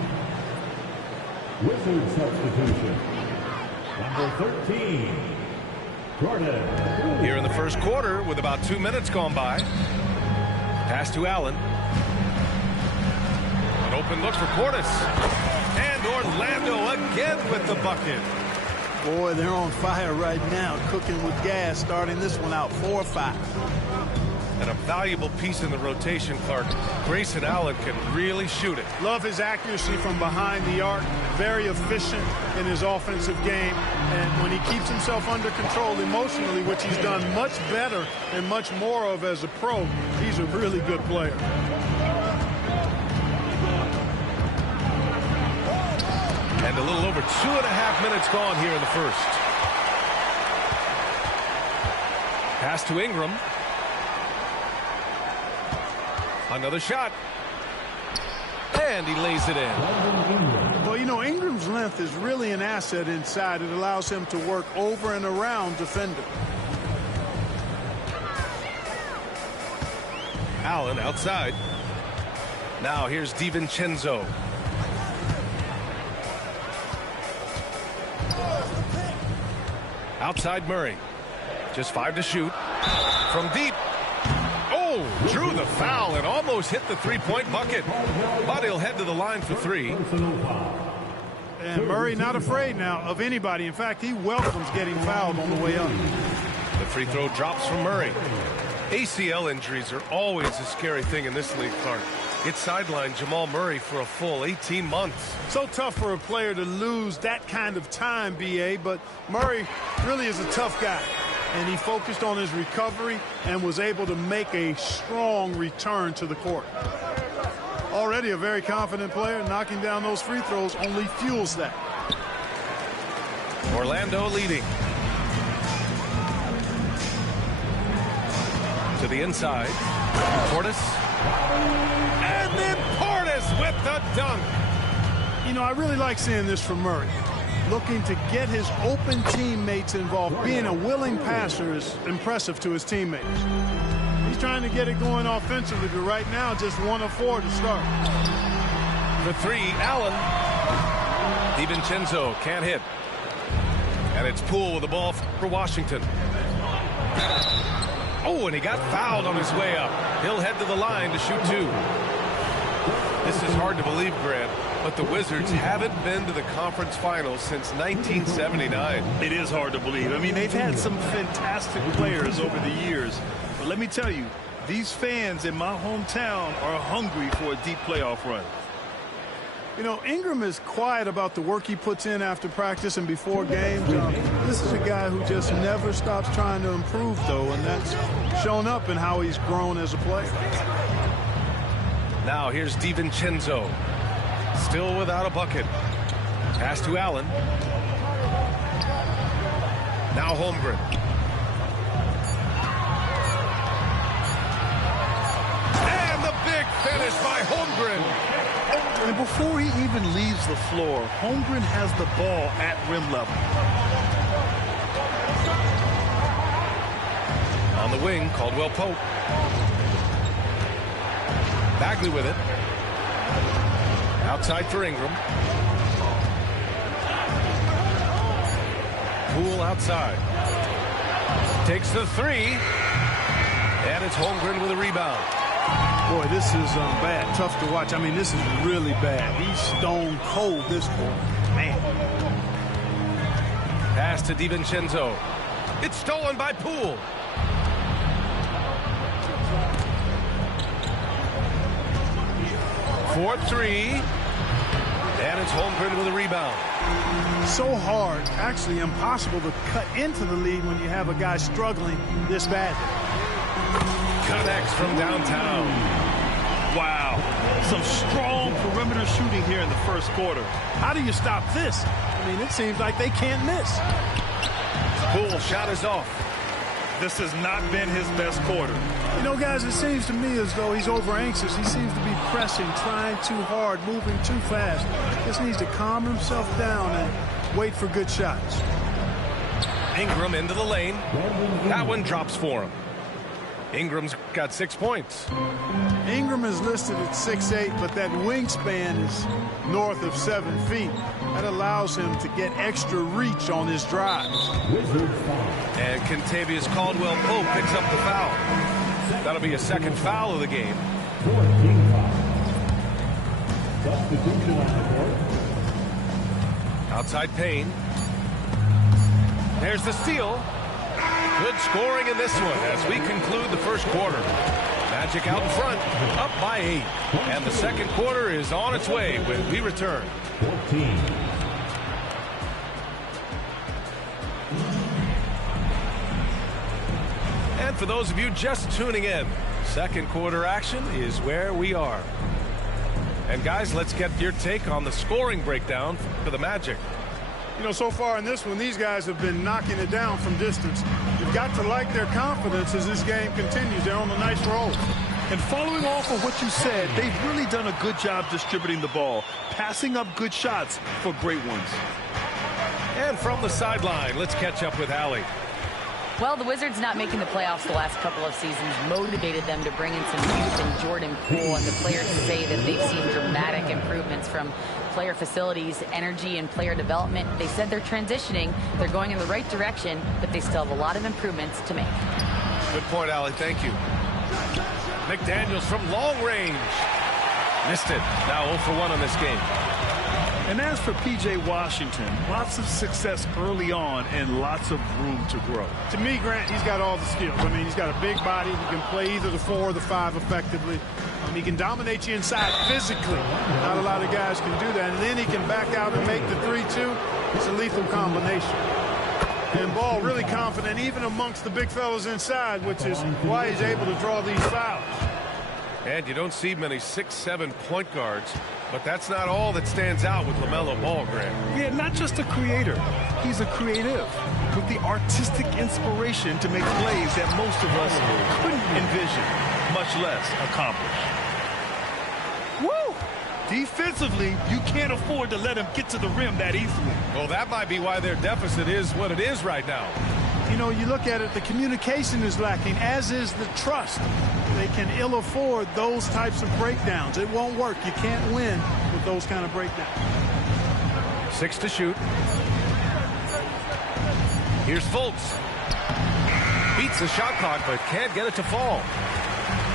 Wizard substitution. Number 13. Jordan. Here in the first quarter with about 2 minutes gone by. Pass to Allen. An open look for Portis. And Orlando again with the bucket. Boy, they're on fire right now, cooking with gas, starting this one out 4-5. And a valuable piece in the rotation, Clark. Grayson Allen can really shoot it. Love his accuracy from behind the arc. Very efficient in his offensive game. And when he keeps himself under control emotionally, which he's done much better and much more of as a pro, he's a really good player. And a little over 2.5 minutes gone here in the first. Pass to Ingram. Another shot. And he lays it in. Well, you know, Ingram's length is really an asset inside. It allows him to work over and around defenders. Allen outside. Now here's DiVincenzo. Outside Murray. Just 5 to shoot. From deep. Oh, drew the foul and almost hit the three-point bucket. But he'll head to the line for 3. And Murray not afraid now of anybody. In fact, he welcomes getting fouled on the way up. The free throw drops from Murray. ACL injuries are always a scary thing in this league, Clark. It sidelined Jamal Murray for a full 18 months. So tough for a player to lose that kind of time, B.A., but Murray really is a tough guy. And he focused on his recovery and was able to make a strong return to the court. Already a very confident player. Knocking down those free throws only fuels that. Orlando leading. To the inside. Portis. And then Portis with the dunk. You know, I really like seeing this from Murray. Looking to get his open teammates involved. Being a willing passer is impressive to his teammates. He's trying to get it going offensively, but right now just 1 of 4 to start. For 3, Allen. DiVincenzo can't hit. And it's Poole with the ball for Washington. Oh, and he got fouled on his way up. He'll head to the line to shoot 2. This is hard to believe, Grant, but the Wizards haven't been to the conference finals since 1979. It is hard to believe. I mean, they've had some fantastic players over the years. But let me tell you, these fans in my hometown are hungry for a deep playoff run. You know, Ingram is quiet about the work he puts in after practice and before games. This is a guy who just never stops trying to improve, though, and that's shown up in how he's grown as a player. Now here's DiVincenzo. Still without a bucket. Pass to Allen. Now Holmgren. And the big finish by Holmgren. And before he even leaves the floor, Holmgren has the ball at rim level. On the wing, Caldwell Pope. Bagley with it. Outside for Ingram. Poole outside. Takes the 3. And it's Holmgren with a rebound. Boy, this is bad. Tough to watch. I mean, this is really bad. He's stone cold this quarter. Man. Pass to DiVincenzo. It's stolen by Poole. For 3. And it's Holmgren with a rebound. So hard, actually impossible to cut into the lead when you have a guy struggling this badly. Connects from downtown. Wow. Some strong perimeter shooting here in the first quarter. How do you stop this? I mean, it seems like they can't miss. Poole shot is off. This has not been his best quarter. You know, guys, it seems to me as though he's over anxious. He seems to be pressing, trying too hard, moving too fast. Just needs to calm himself down and wait for good shots. Ingram into the lane. That one drops for him. Ingram's got 6 points. Ingram is listed at 6'8", but that wingspan is north of 7 feet. That allows him to get extra reach on his drives. And Kentavious Caldwell-Pope picks up the foul. That'll be a second foul of the game. Outside Payne. There's the steal. Good scoring in this one as we conclude the first quarter. Magic out in front, up by 8. And the second quarter is on its way when we return. 14. And for those of you just tuning in, second quarter action is where we are. And guys, let's get your take on the scoring breakdown for the Magic. You know, so far in this one, these guys have been knocking it down from distance. You've got to like their confidence as this game continues. They're on a nice roll. And following off of what you said, they've really done a good job distributing the ball, passing up good shots for great ones. And from the sideline, let's catch up with Allie. Well, the Wizards not making the playoffs the last couple of seasons motivated them to bring in some youth and Jordan Poole, and the players say that they've seen dramatic improvements from player facilities, energy, and player development. They said they're transitioning, they're going in the right direction, but they still have a lot of improvements to make. Good point, Allie. Thank you. McDaniels from long range. Missed it. Now 0 for 1 on this game. And as for P.J. Washington, lots of success early on and lots of room to grow. To me, Grant, he's got all the skills. I mean, he's got a big body. He can play either the 4 or the 5 effectively. He can dominate you inside physically. Not a lot of guys can do that. And then he can back out and make the 3-2. It's a lethal combination. And Ball really confident even amongst the big fellas inside, which is why he's able to draw these fouls. And you don't see many 6'7" point guards, but that's not all that stands out with LaMelo Ball, Grant. Yeah, not just a creator. He's a creative with the artistic inspiration to make plays that most of us couldn't envision. much less accomplish. Woo! Defensively, you can't afford to let him get to the rim that easily. Well, that might be why their deficit is what it is right now. You know, you look at it, the communication is lacking, as is the trust. They can ill afford those types of breakdowns. It won't work. You can't win with those kind of breakdowns. 6 to shoot. Here's Fultz. Beats the shot clock, but can't get it to fall.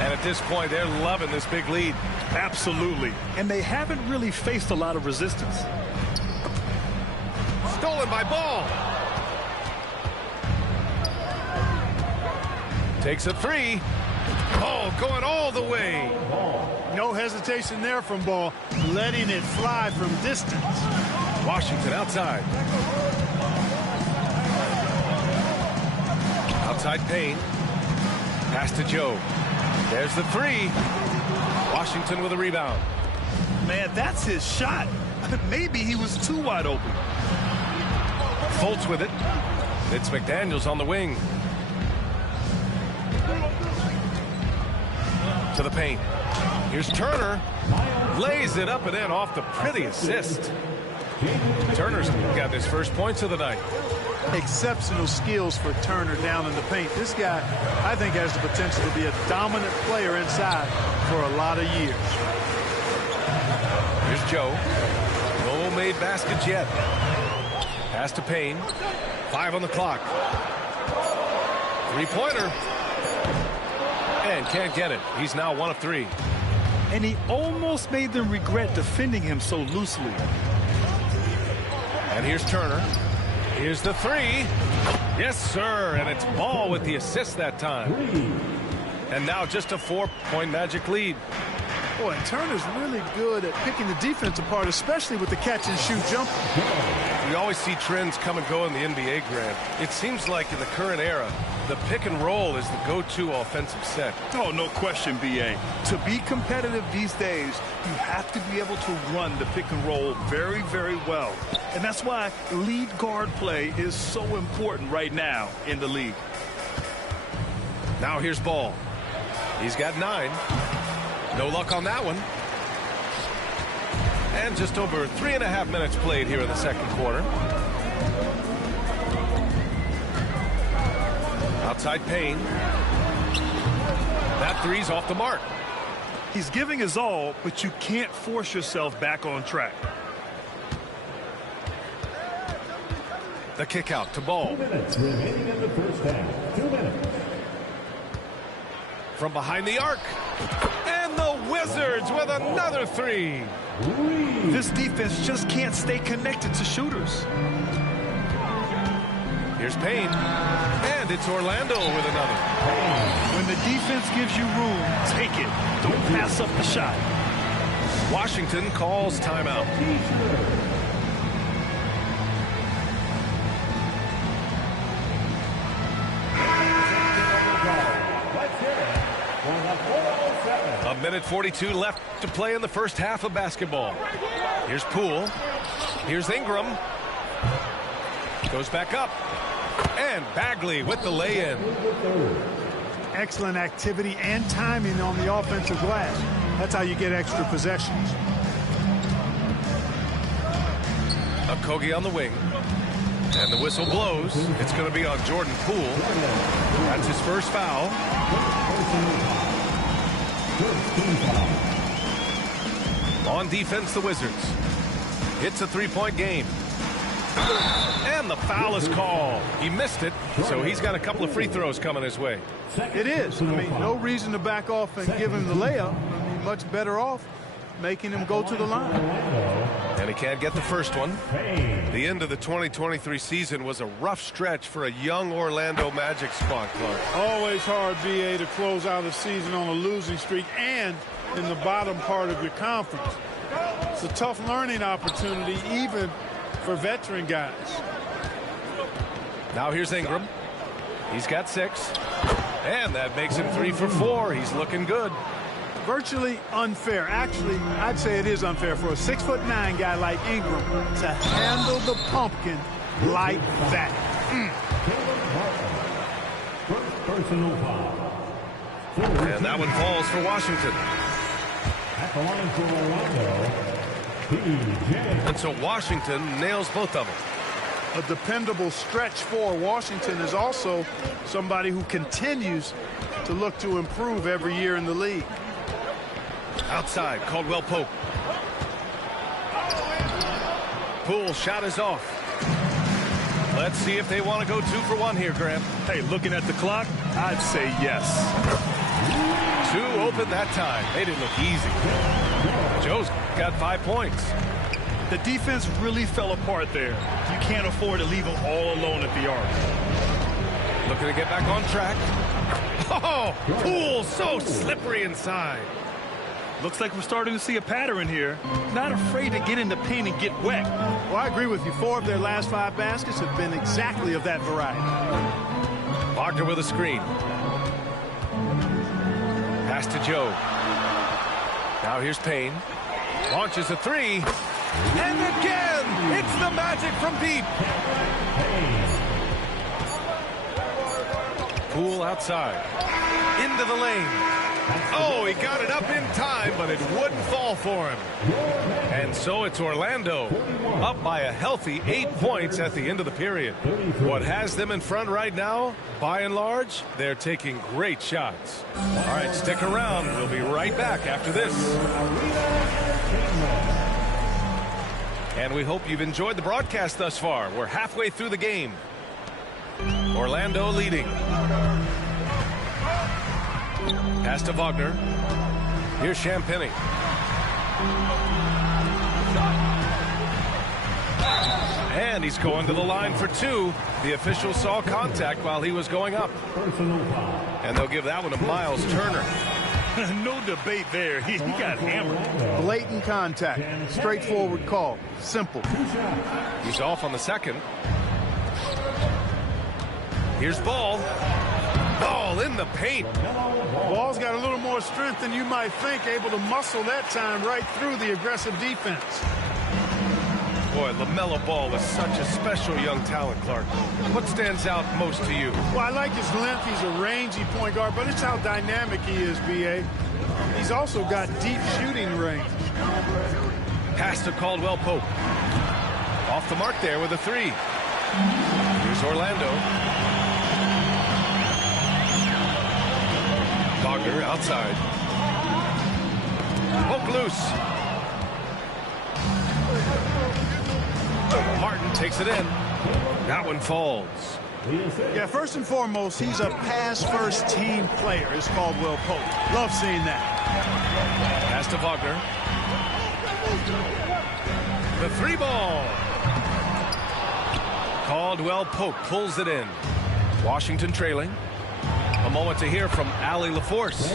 And at this point, they're loving this big lead. Absolutely. And they haven't really faced a lot of resistance. Stolen by Ball. Takes a 3. Ball going all the way. No hesitation there from Ball, letting it fly from distance. Washington outside. Outside Payne. Pass to Joe. There's the 3. Washington with a rebound. Man, that's his shot. Maybe he was too wide open. Fultz with it. It's McDaniels on the wing. To the paint. Here's Turner. Lays it up and in off the pretty assist. Turner's got his first points of the night. Exceptional skills for Turner down in the paint. This guy, I think, has the potential to be a dominant player inside for a lot of years. Here's Joe. No made baskets yet. Pass to Payne. 5 on the clock. 3-pointer. And can't get it. He's now 1 of 3. And he almost made them regret defending him so loosely. And here's Turner. Here's the 3. Yes, sir. And it's Ball with the assist that time. And now just a 4-point Magic lead. Boy, Turner's really good at picking the defense apart, especially with the catch-and-shoot jumper. We always see trends come and go in the NBA, Grant. It seems like in the current era, the pick and roll is the go-to offensive set. Oh, no question, B.A. To be competitive these days, you have to be able to run the pick and roll very, very well. And that's why lead guard play is so important right now in the league. Now here's Ball. He's got 9. No luck on that one. And just over 3.5 minutes played here in the second quarter. Outside Payne. That 3's off the mark. He's giving his all, but you can't force yourself back on track. The kick out to Ball. 2 minutes remaining in the first half. 2 minutes. From behind the arc. And the Wizards with another 3. This defense just can't stay connected to shooters. Here's Payne. And it's Orlando with another. When the defense gives you room, take it. Don't pass up the shot. Washington calls timeout. A minute 42 left to play in the first half of basketball. Here's Poole. Here's Ingram. Goes back up. And Bagley with the lay-in. Excellent activity and timing on the offensive glass. That's how you get extra possessions. Okogie on the wing. And the whistle blows. It's going to be on Jordan Poole. That's his first foul. On defense, the Wizards. It's a 3-point game. And the foul is called. He missed it, so he's got a couple of free throws coming his way. It is. I mean, no reason to back off and give him the layup. I mean, much better off making him go to the line. And he can't get the first one. The end of the 2023 season was a rough stretch for a young Orlando Magic squad, Clark. Always hard, BA, to close out a season on a losing streak and in the bottom part of your conference. It's a tough learning opportunity, even for veteran guys. Now here's Ingram. He's got 6. And that makes him 3 for 4. He's looking good. Virtually unfair. Actually, I'd say it is unfair for a 6'9" guy like Ingram to handle the pumpkin like that. First personal foul. And that one falls for Washington. At the line for Orlando, PJ. And so Washington nails both of them. A dependable stretch for Washington is also somebody who continues to look to improve every year in the league. Outside, Caldwell Pope. Poole shot is off. Let's see if they want to go 2 for 1 here, Graham. Hey, looking at the clock, I'd say yes. 2 open that time. They didn't look easy. Joe's got 5 points. The defense really fell apart there. You can't afford to leave them all alone at the arc. Looking to get back on track. Oh, Poole so slippery inside. Looks like we're starting to see a pattern here. Not afraid to get in the paint and get wet. Well, I agree with you. 4 of their last 5 baskets have been exactly of that variety. Wagner with a screen. Pass to Joe. Now here's Payne. Launches a 3. And again, it's the magic from deep. Poole outside. Into the lane. Oh, he got it up in time, but it wouldn't fall for him. And so it's Orlando up by a healthy 8 points at the end of the period. What has them in front right now, by and large, they're taking great shots. All right, stick around. We'll be right back after this. And we hope you've enjoyed the broadcast thus far. We're halfway through the game. Orlando leading. Pass to Wagner. Here's Champagny. And he's going to the line for 2. The official saw contact while he was going up. And they'll give that one to Miles Turner. No debate there. He got hammered. Blatant contact. Straightforward call. Simple. He's off on the second. Here's Ball. Ball in the paint. Ball's got a little more strength than you might think, able to muscle that time right through the aggressive defense. Boy, LaMelo Ball is such a special young talent, Clark. What stands out most to you? Well, I like his length. He's a rangy point guard, but it's how dynamic he is, B.A. He's also got deep shooting range. Pass to Caldwell Pope. Off the mark there with a 3. Here's Orlando. Wagner outside. Poke loose. Martin takes it in. That one falls. Yeah, first and foremost, he's a pass-first team player, is Caldwell Pope. Love seeing that. Pass to Wagner. The 3 ball. Caldwell Pope pulls it in. Washington trailing. A moment to hear from Allie LaForce.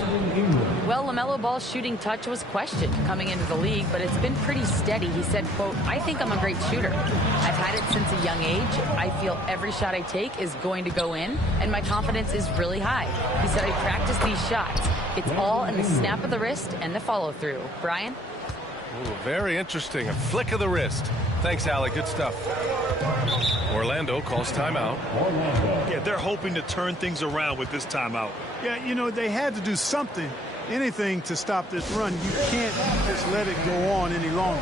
Well, LaMelo Ball's shooting touch was questioned coming into the league, but it's been pretty steady. He said, quote, I think I'm a great shooter. I've had it since a young age. I feel every shot I take is going to go in, and my confidence is really high. He said, I practice these shots. It's all in the snap of the wrist and the follow-through. Brian? Ooh, very interesting. A flick of the wrist. Thanks, Allie. Good stuff. Orlando calls timeout. Yeah, they're hoping to turn things around with this timeout. Yeah, you know, they had to do something, anything to stop this run. You can't just let it go on any longer.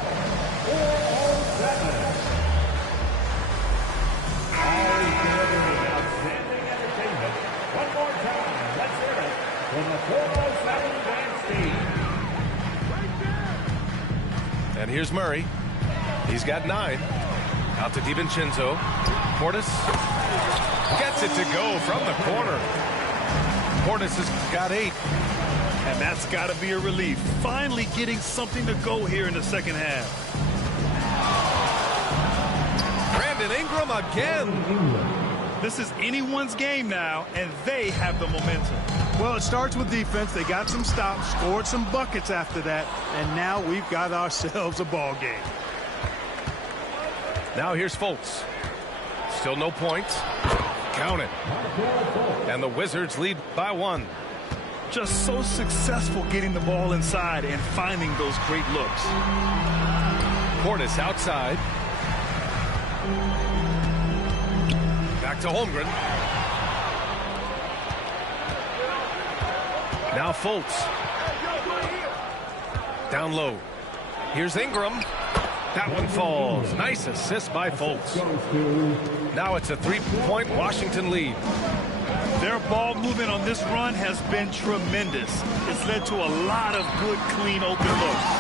Outstanding entertainment. One more time. Let's hear it from the 407 bandstand. And here's Murray. He's got 9. Out to DiVincenzo. Portis gets it to go from the corner. Portis has got 8. And that's got to be a relief. Finally getting something to go here in the second half. Brandon Ingram again. This is anyone's game now, and they have the momentum. Well, it starts with defense. They got some stops, scored some buckets after that, and now we've got ourselves a ball game. Now here's Fultz. Still no points. Count it. And the Wizards lead by 1. Just so successful getting the ball inside and finding those great looks. Portis outside. Back to Holmgren. Now Fultz. Down low. Here's Ingram. That one falls. Nice assist by Fultz. Now it's a 3-point Washington lead. Their ball movement on this run has been tremendous. It's led to a lot of good, clean, open looks.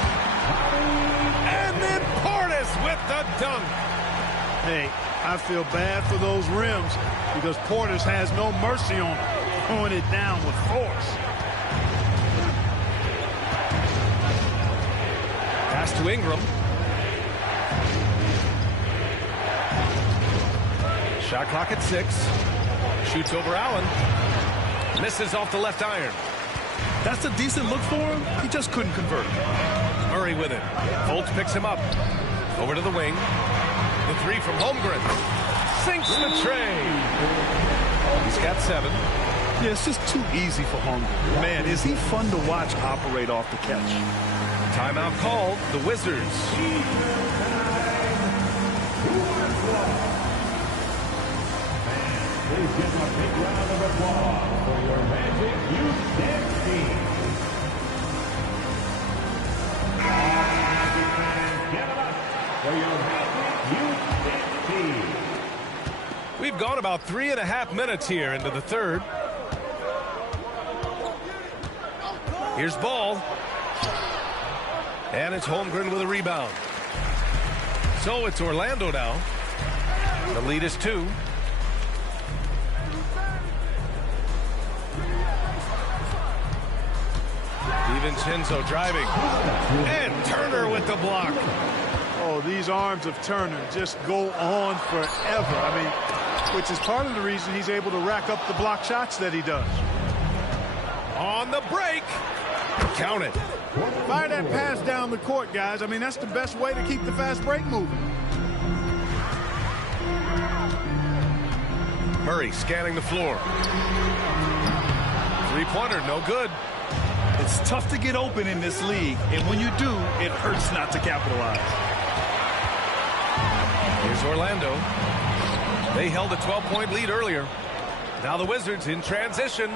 And then Portis with the dunk. Hey, I feel bad for those rims because Portis has no mercy on them, throwing it down with force. Pass to Ingram. Shot clock at 6. Shoots over Allen. Misses off the left iron. That's a decent look for him. He just couldn't convert. Murray with it. Fultz picks him up. Over to the wing. The 3 from Holmgren. Sinks the tray. He's got 7. Yeah, it's just too easy for Holmgren. Man, is he fun to watch operate off the catch. Timeout called. The Wizards. Please give a big round of applause for your Magic Youth Dance Team. Magic fans, give it up for your Magic Youth Dance Team. We've gone about 3.5 minutes here into the third. Here's Ball. And it's Holmgren with a rebound. So it's Orlando now. The lead is 2. DiVincenzo driving. And Turner with the block. Oh, these arms of Turner just go on forever. I mean, which is part of the reason he's able to rack up the block shots that he does. On the break. Count it. Fire that pass down the court, guys. I mean, that's the best way to keep the fast break moving. Murray scanning the floor. 3-pointer, no good. It's tough to get open in this league, and when you do, it hurts not to capitalize. Here's Orlando. They held a 12-point lead earlier. Now the Wizards in transition.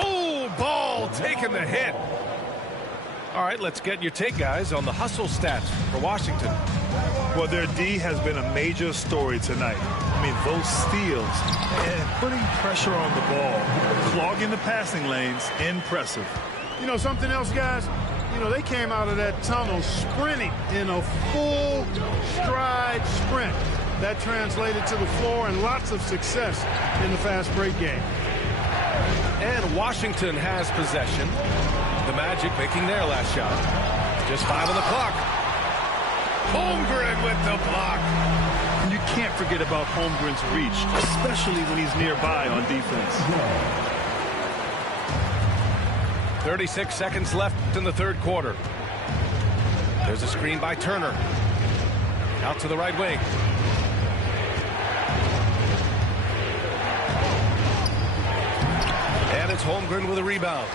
Oh, Ball taking the hit. All right, let's get your take, guys, on the hustle stats for Washington. Well, their D has been a major story tonight. I mean, those steals and putting pressure on the ball, clogging the passing lanes, impressive. You know, something else, guys? You know, they came out of that tunnel sprinting in a full stride sprint. That translated to the floor and lots of success in the fast break game. And Washington has possession. The Magic making their last shot. Just 5 on the clock. Holmgren with the block. And you can't forget about Holmgren's reach, especially when he's nearby on defense. 36 seconds left in the third quarter. There's a screen by Turner. Out to the right wing. And it's Holmgren with a rebound.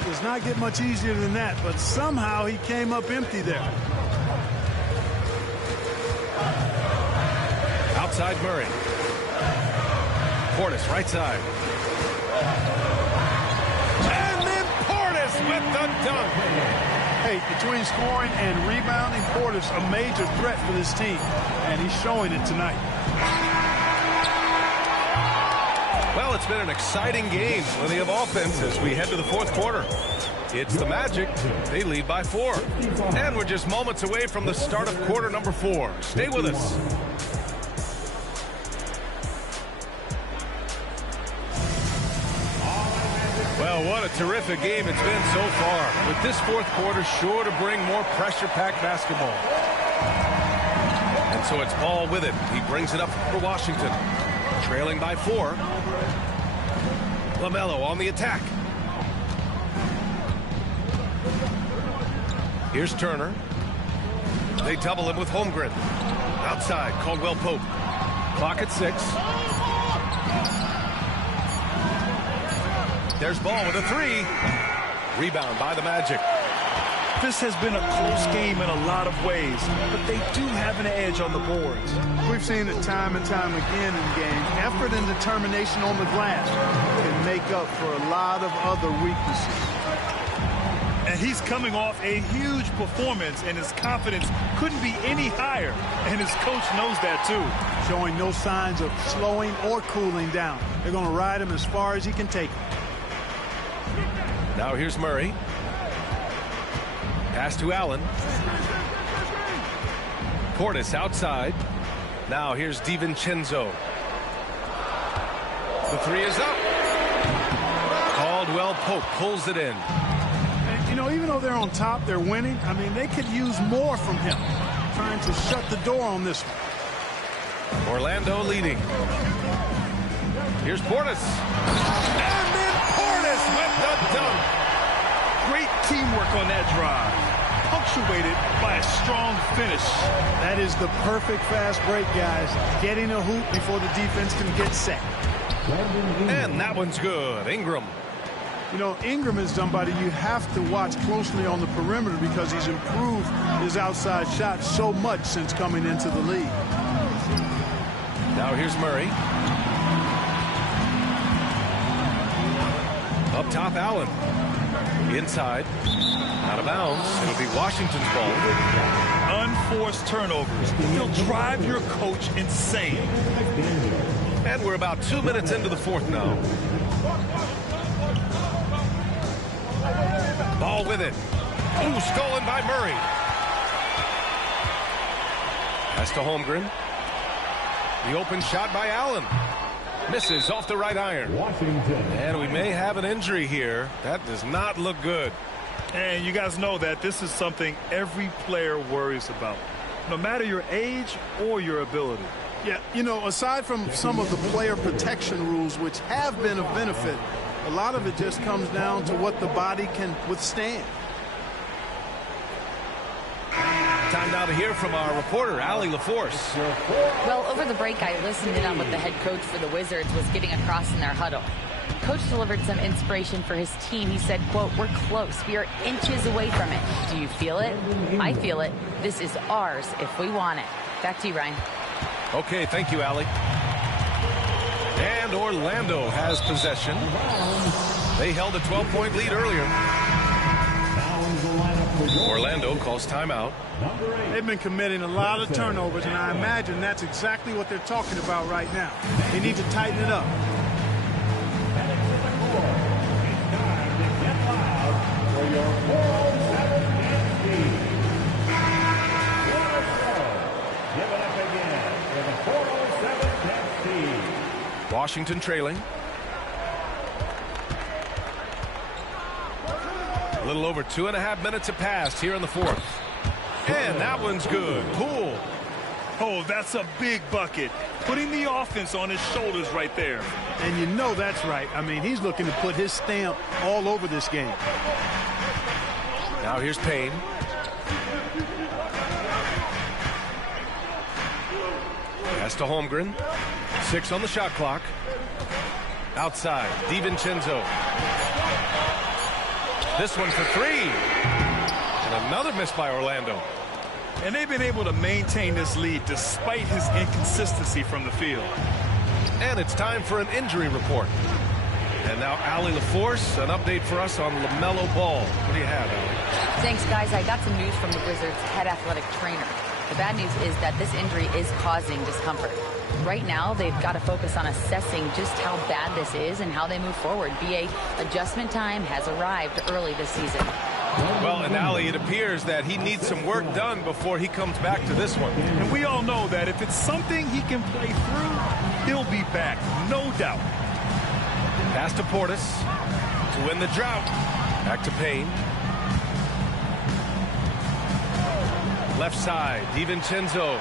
It does not get much easier than that, but somehow he came up empty there. Outside Murray. Portis right side. And then Portis with the dunk. Hey, between scoring and rebounding, Portis a major threat for this team, and he's showing it tonight. Well, it's been an exciting game. Plenty of offense as we head to the fourth quarter. It's the Magic. They lead by 4. And we're just moments away from the start of quarter number 4. Stay with us. Well, what a terrific game it's been so far. With this fourth quarter sure to bring more pressure-packed basketball. And so it's Ball with it. He brings it up for Washington. Trailing by 4. LaMelo on the attack. Here's Turner. They double him with Holmgren. Outside, Caldwell Pope. Clock at 6. There's Ball with a 3. Rebound by the Magic. This has been a close game in a lot of ways, but they do have an edge on the boards. We've seen it time and time again in games. Effort and determination on the glass can make up for a lot of other weaknesses. And he's coming off a huge performance, and his confidence couldn't be any higher. And his coach knows that, too. Showing no signs of slowing or cooling down. They're going to ride him as far as he can take him. Now here's Murray. Pass to Allen. Portis outside. Now here's DiVincenzo. The three is up. Caldwell Pope pulls it in. And, you know, even though they're on top, they're winning. I mean, they could use more from him. Trying to shut the door on this one. Orlando leading. Here's Portis. And then Portis with the dunk. Great teamwork on that drive, punctuated by a strong finish. That is the perfect fast break, guys. Getting a hoop before the defense can get set. And that one's good. Ingram. You know, Ingram is somebody you have to watch closely on the perimeter because he's improved his outside shot so much since coming into the league. Now here's Murray. Up top, Allen. Inside. Out of bounds. It'll be Washington's ball. Unforced turnovers. They'll drive your coach insane. And we're about 2 minutes into the fourth now. Ball with it. Ooh, stolen by Murray. Pass to Holmgren. The open shot by Allen. Misses off the right iron. Washington. And we may have an injury here. That does not look good. And you guys know that this is something every player worries about, no matter your age or your ability. Yeah, you know, aside from some of the player protection rules, which have been of benefit, a lot of it just comes down to what the body can withstand. Time now to hear from our reporter, Allie LaForce. Well, over the break, I listened in on what the head coach for the Wizards was getting across in their huddle. Coach delivered some inspiration for his team. He said, quote, "We're close. We are inches away from it. Do you feel it? I feel it. This is ours if we want it." Back to you, Ryan. Okay, thank you, Allie. And Orlando has possession. They held a 12-point lead earlier. Orlando calls timeout. They've been committing a lot of turnovers, and I imagine that's exactly what they're talking about right now. They need to tighten it up. Washington trailing. A little over 2.5 minutes have passed here in the fourth. And that one's good. Poole. Oh, that's a big bucket. Putting the offense on his shoulders right there. And you know that's right. I mean, he's looking to put his stamp all over this game. Now here's Payne. Pass to Holmgren. 6 on the shot clock. Outside, DiVincenzo. This one for 3. And another miss by Orlando. And they've been able to maintain this lead despite his inconsistency from the field. And it's time for an injury report. And now Allie LaForce, an update for us on LaMelo Ball. What do you have, Allie? Thanks, guys. I got some news from the Wizards' head athletic trainer. The bad news is that this injury is causing discomfort. Right now, they've got to focus on assessing just how bad this is and how they move forward. BA adjustment time has arrived early this season. Well, and Allie, it appears that he needs some work done before he comes back to this one. And we all know that if it's something he can play through, he'll be back, no doubt. Pass to Portis to win the drought. Back to Payne. Left side, DiVincenzo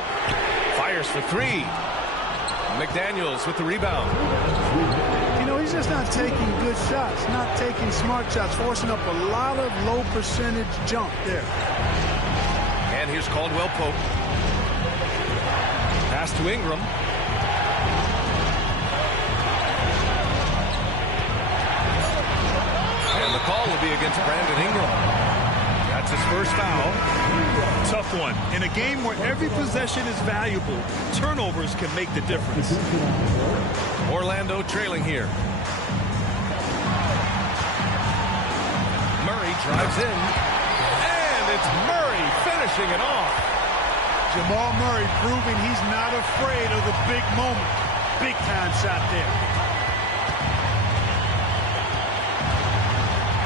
fires for 3. McDaniels with the rebound. You know, he's just not taking good shots, not taking smart shots, forcing up a lot of low percentage jump there. And here's Caldwell Pope. Pass to Ingram. And the call will be against Brandon Ingram. That's his first foul. Tough one. In a game where every possession is valuable, turnovers can make the difference. Orlando trailing here. Murray drives in. And it's Murray finishing it off. Jamal Murray proving he's not afraid of the big moment. Big time shot there.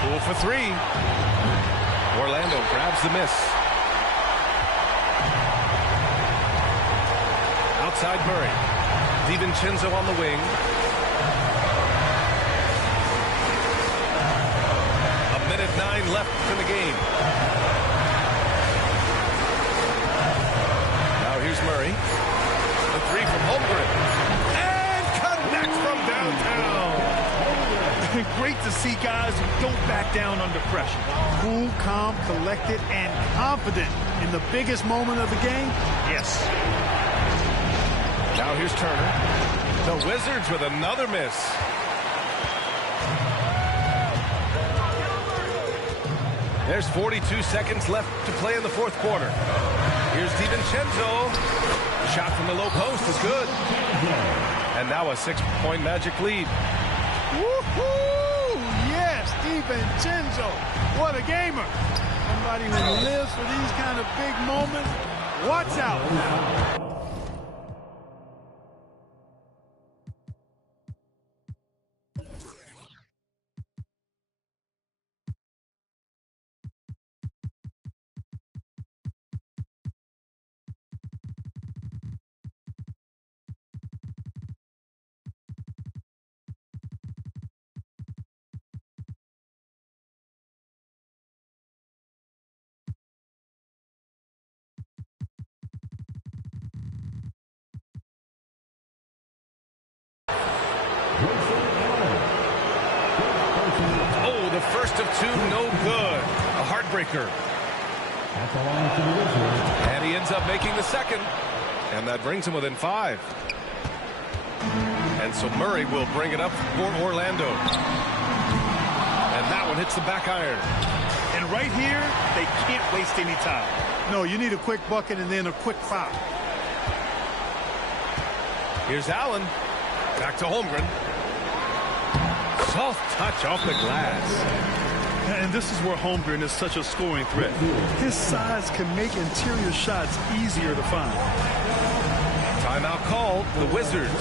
Cool for three. Orlando grabs the miss. Outside Murray. DiVincenzo on the wing. A minute 9 left in the game. Now here's Murray. The three from Holmgren. And connects from downtown. Great to see guys who don't back down under pressure. Cool, calm, collected, and confident in the biggest moment of the game. Yes. Now here's Turner. The Wizards with another miss. There's 42 seconds left to play in the fourth quarter. Here's DiVincenzo. The shot from the low post is good. And now a 6-point Magic lead. Woohoo! Yes, DiVincenzo. What a gamer. Somebody who lives for these kind of big moments. Watch out. Oh, the first of two, no good. A heartbreaker. And he ends up making the second. And that brings him within 5. And so Murray will bring it up for Orlando. And that one hits the back iron. And right here, they can't waste any time. No, you need a quick bucket and then a quick foul. Here's Allen. Back to Holmgren. Soft touch off the glass. And this is where Holmgren is such a scoring threat. His size can make interior shots easier to find. Timeout called. The Wizards.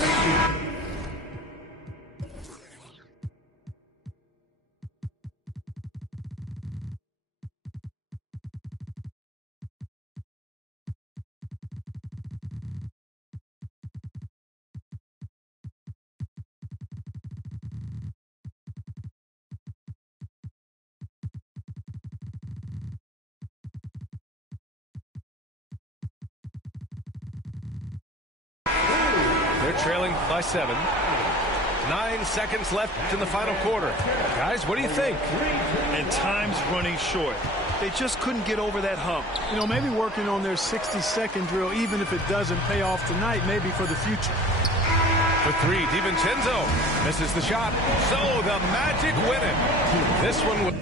They're trailing by 7. 9 seconds left in the final quarter. Guys, what do you think? And time's running short. They just couldn't get over that hump. You know, maybe working on their 60-second drill, even if it doesn't pay off tonight, maybe for the future. For 3, DiVincenzo misses the shot. So the Magic win it. This one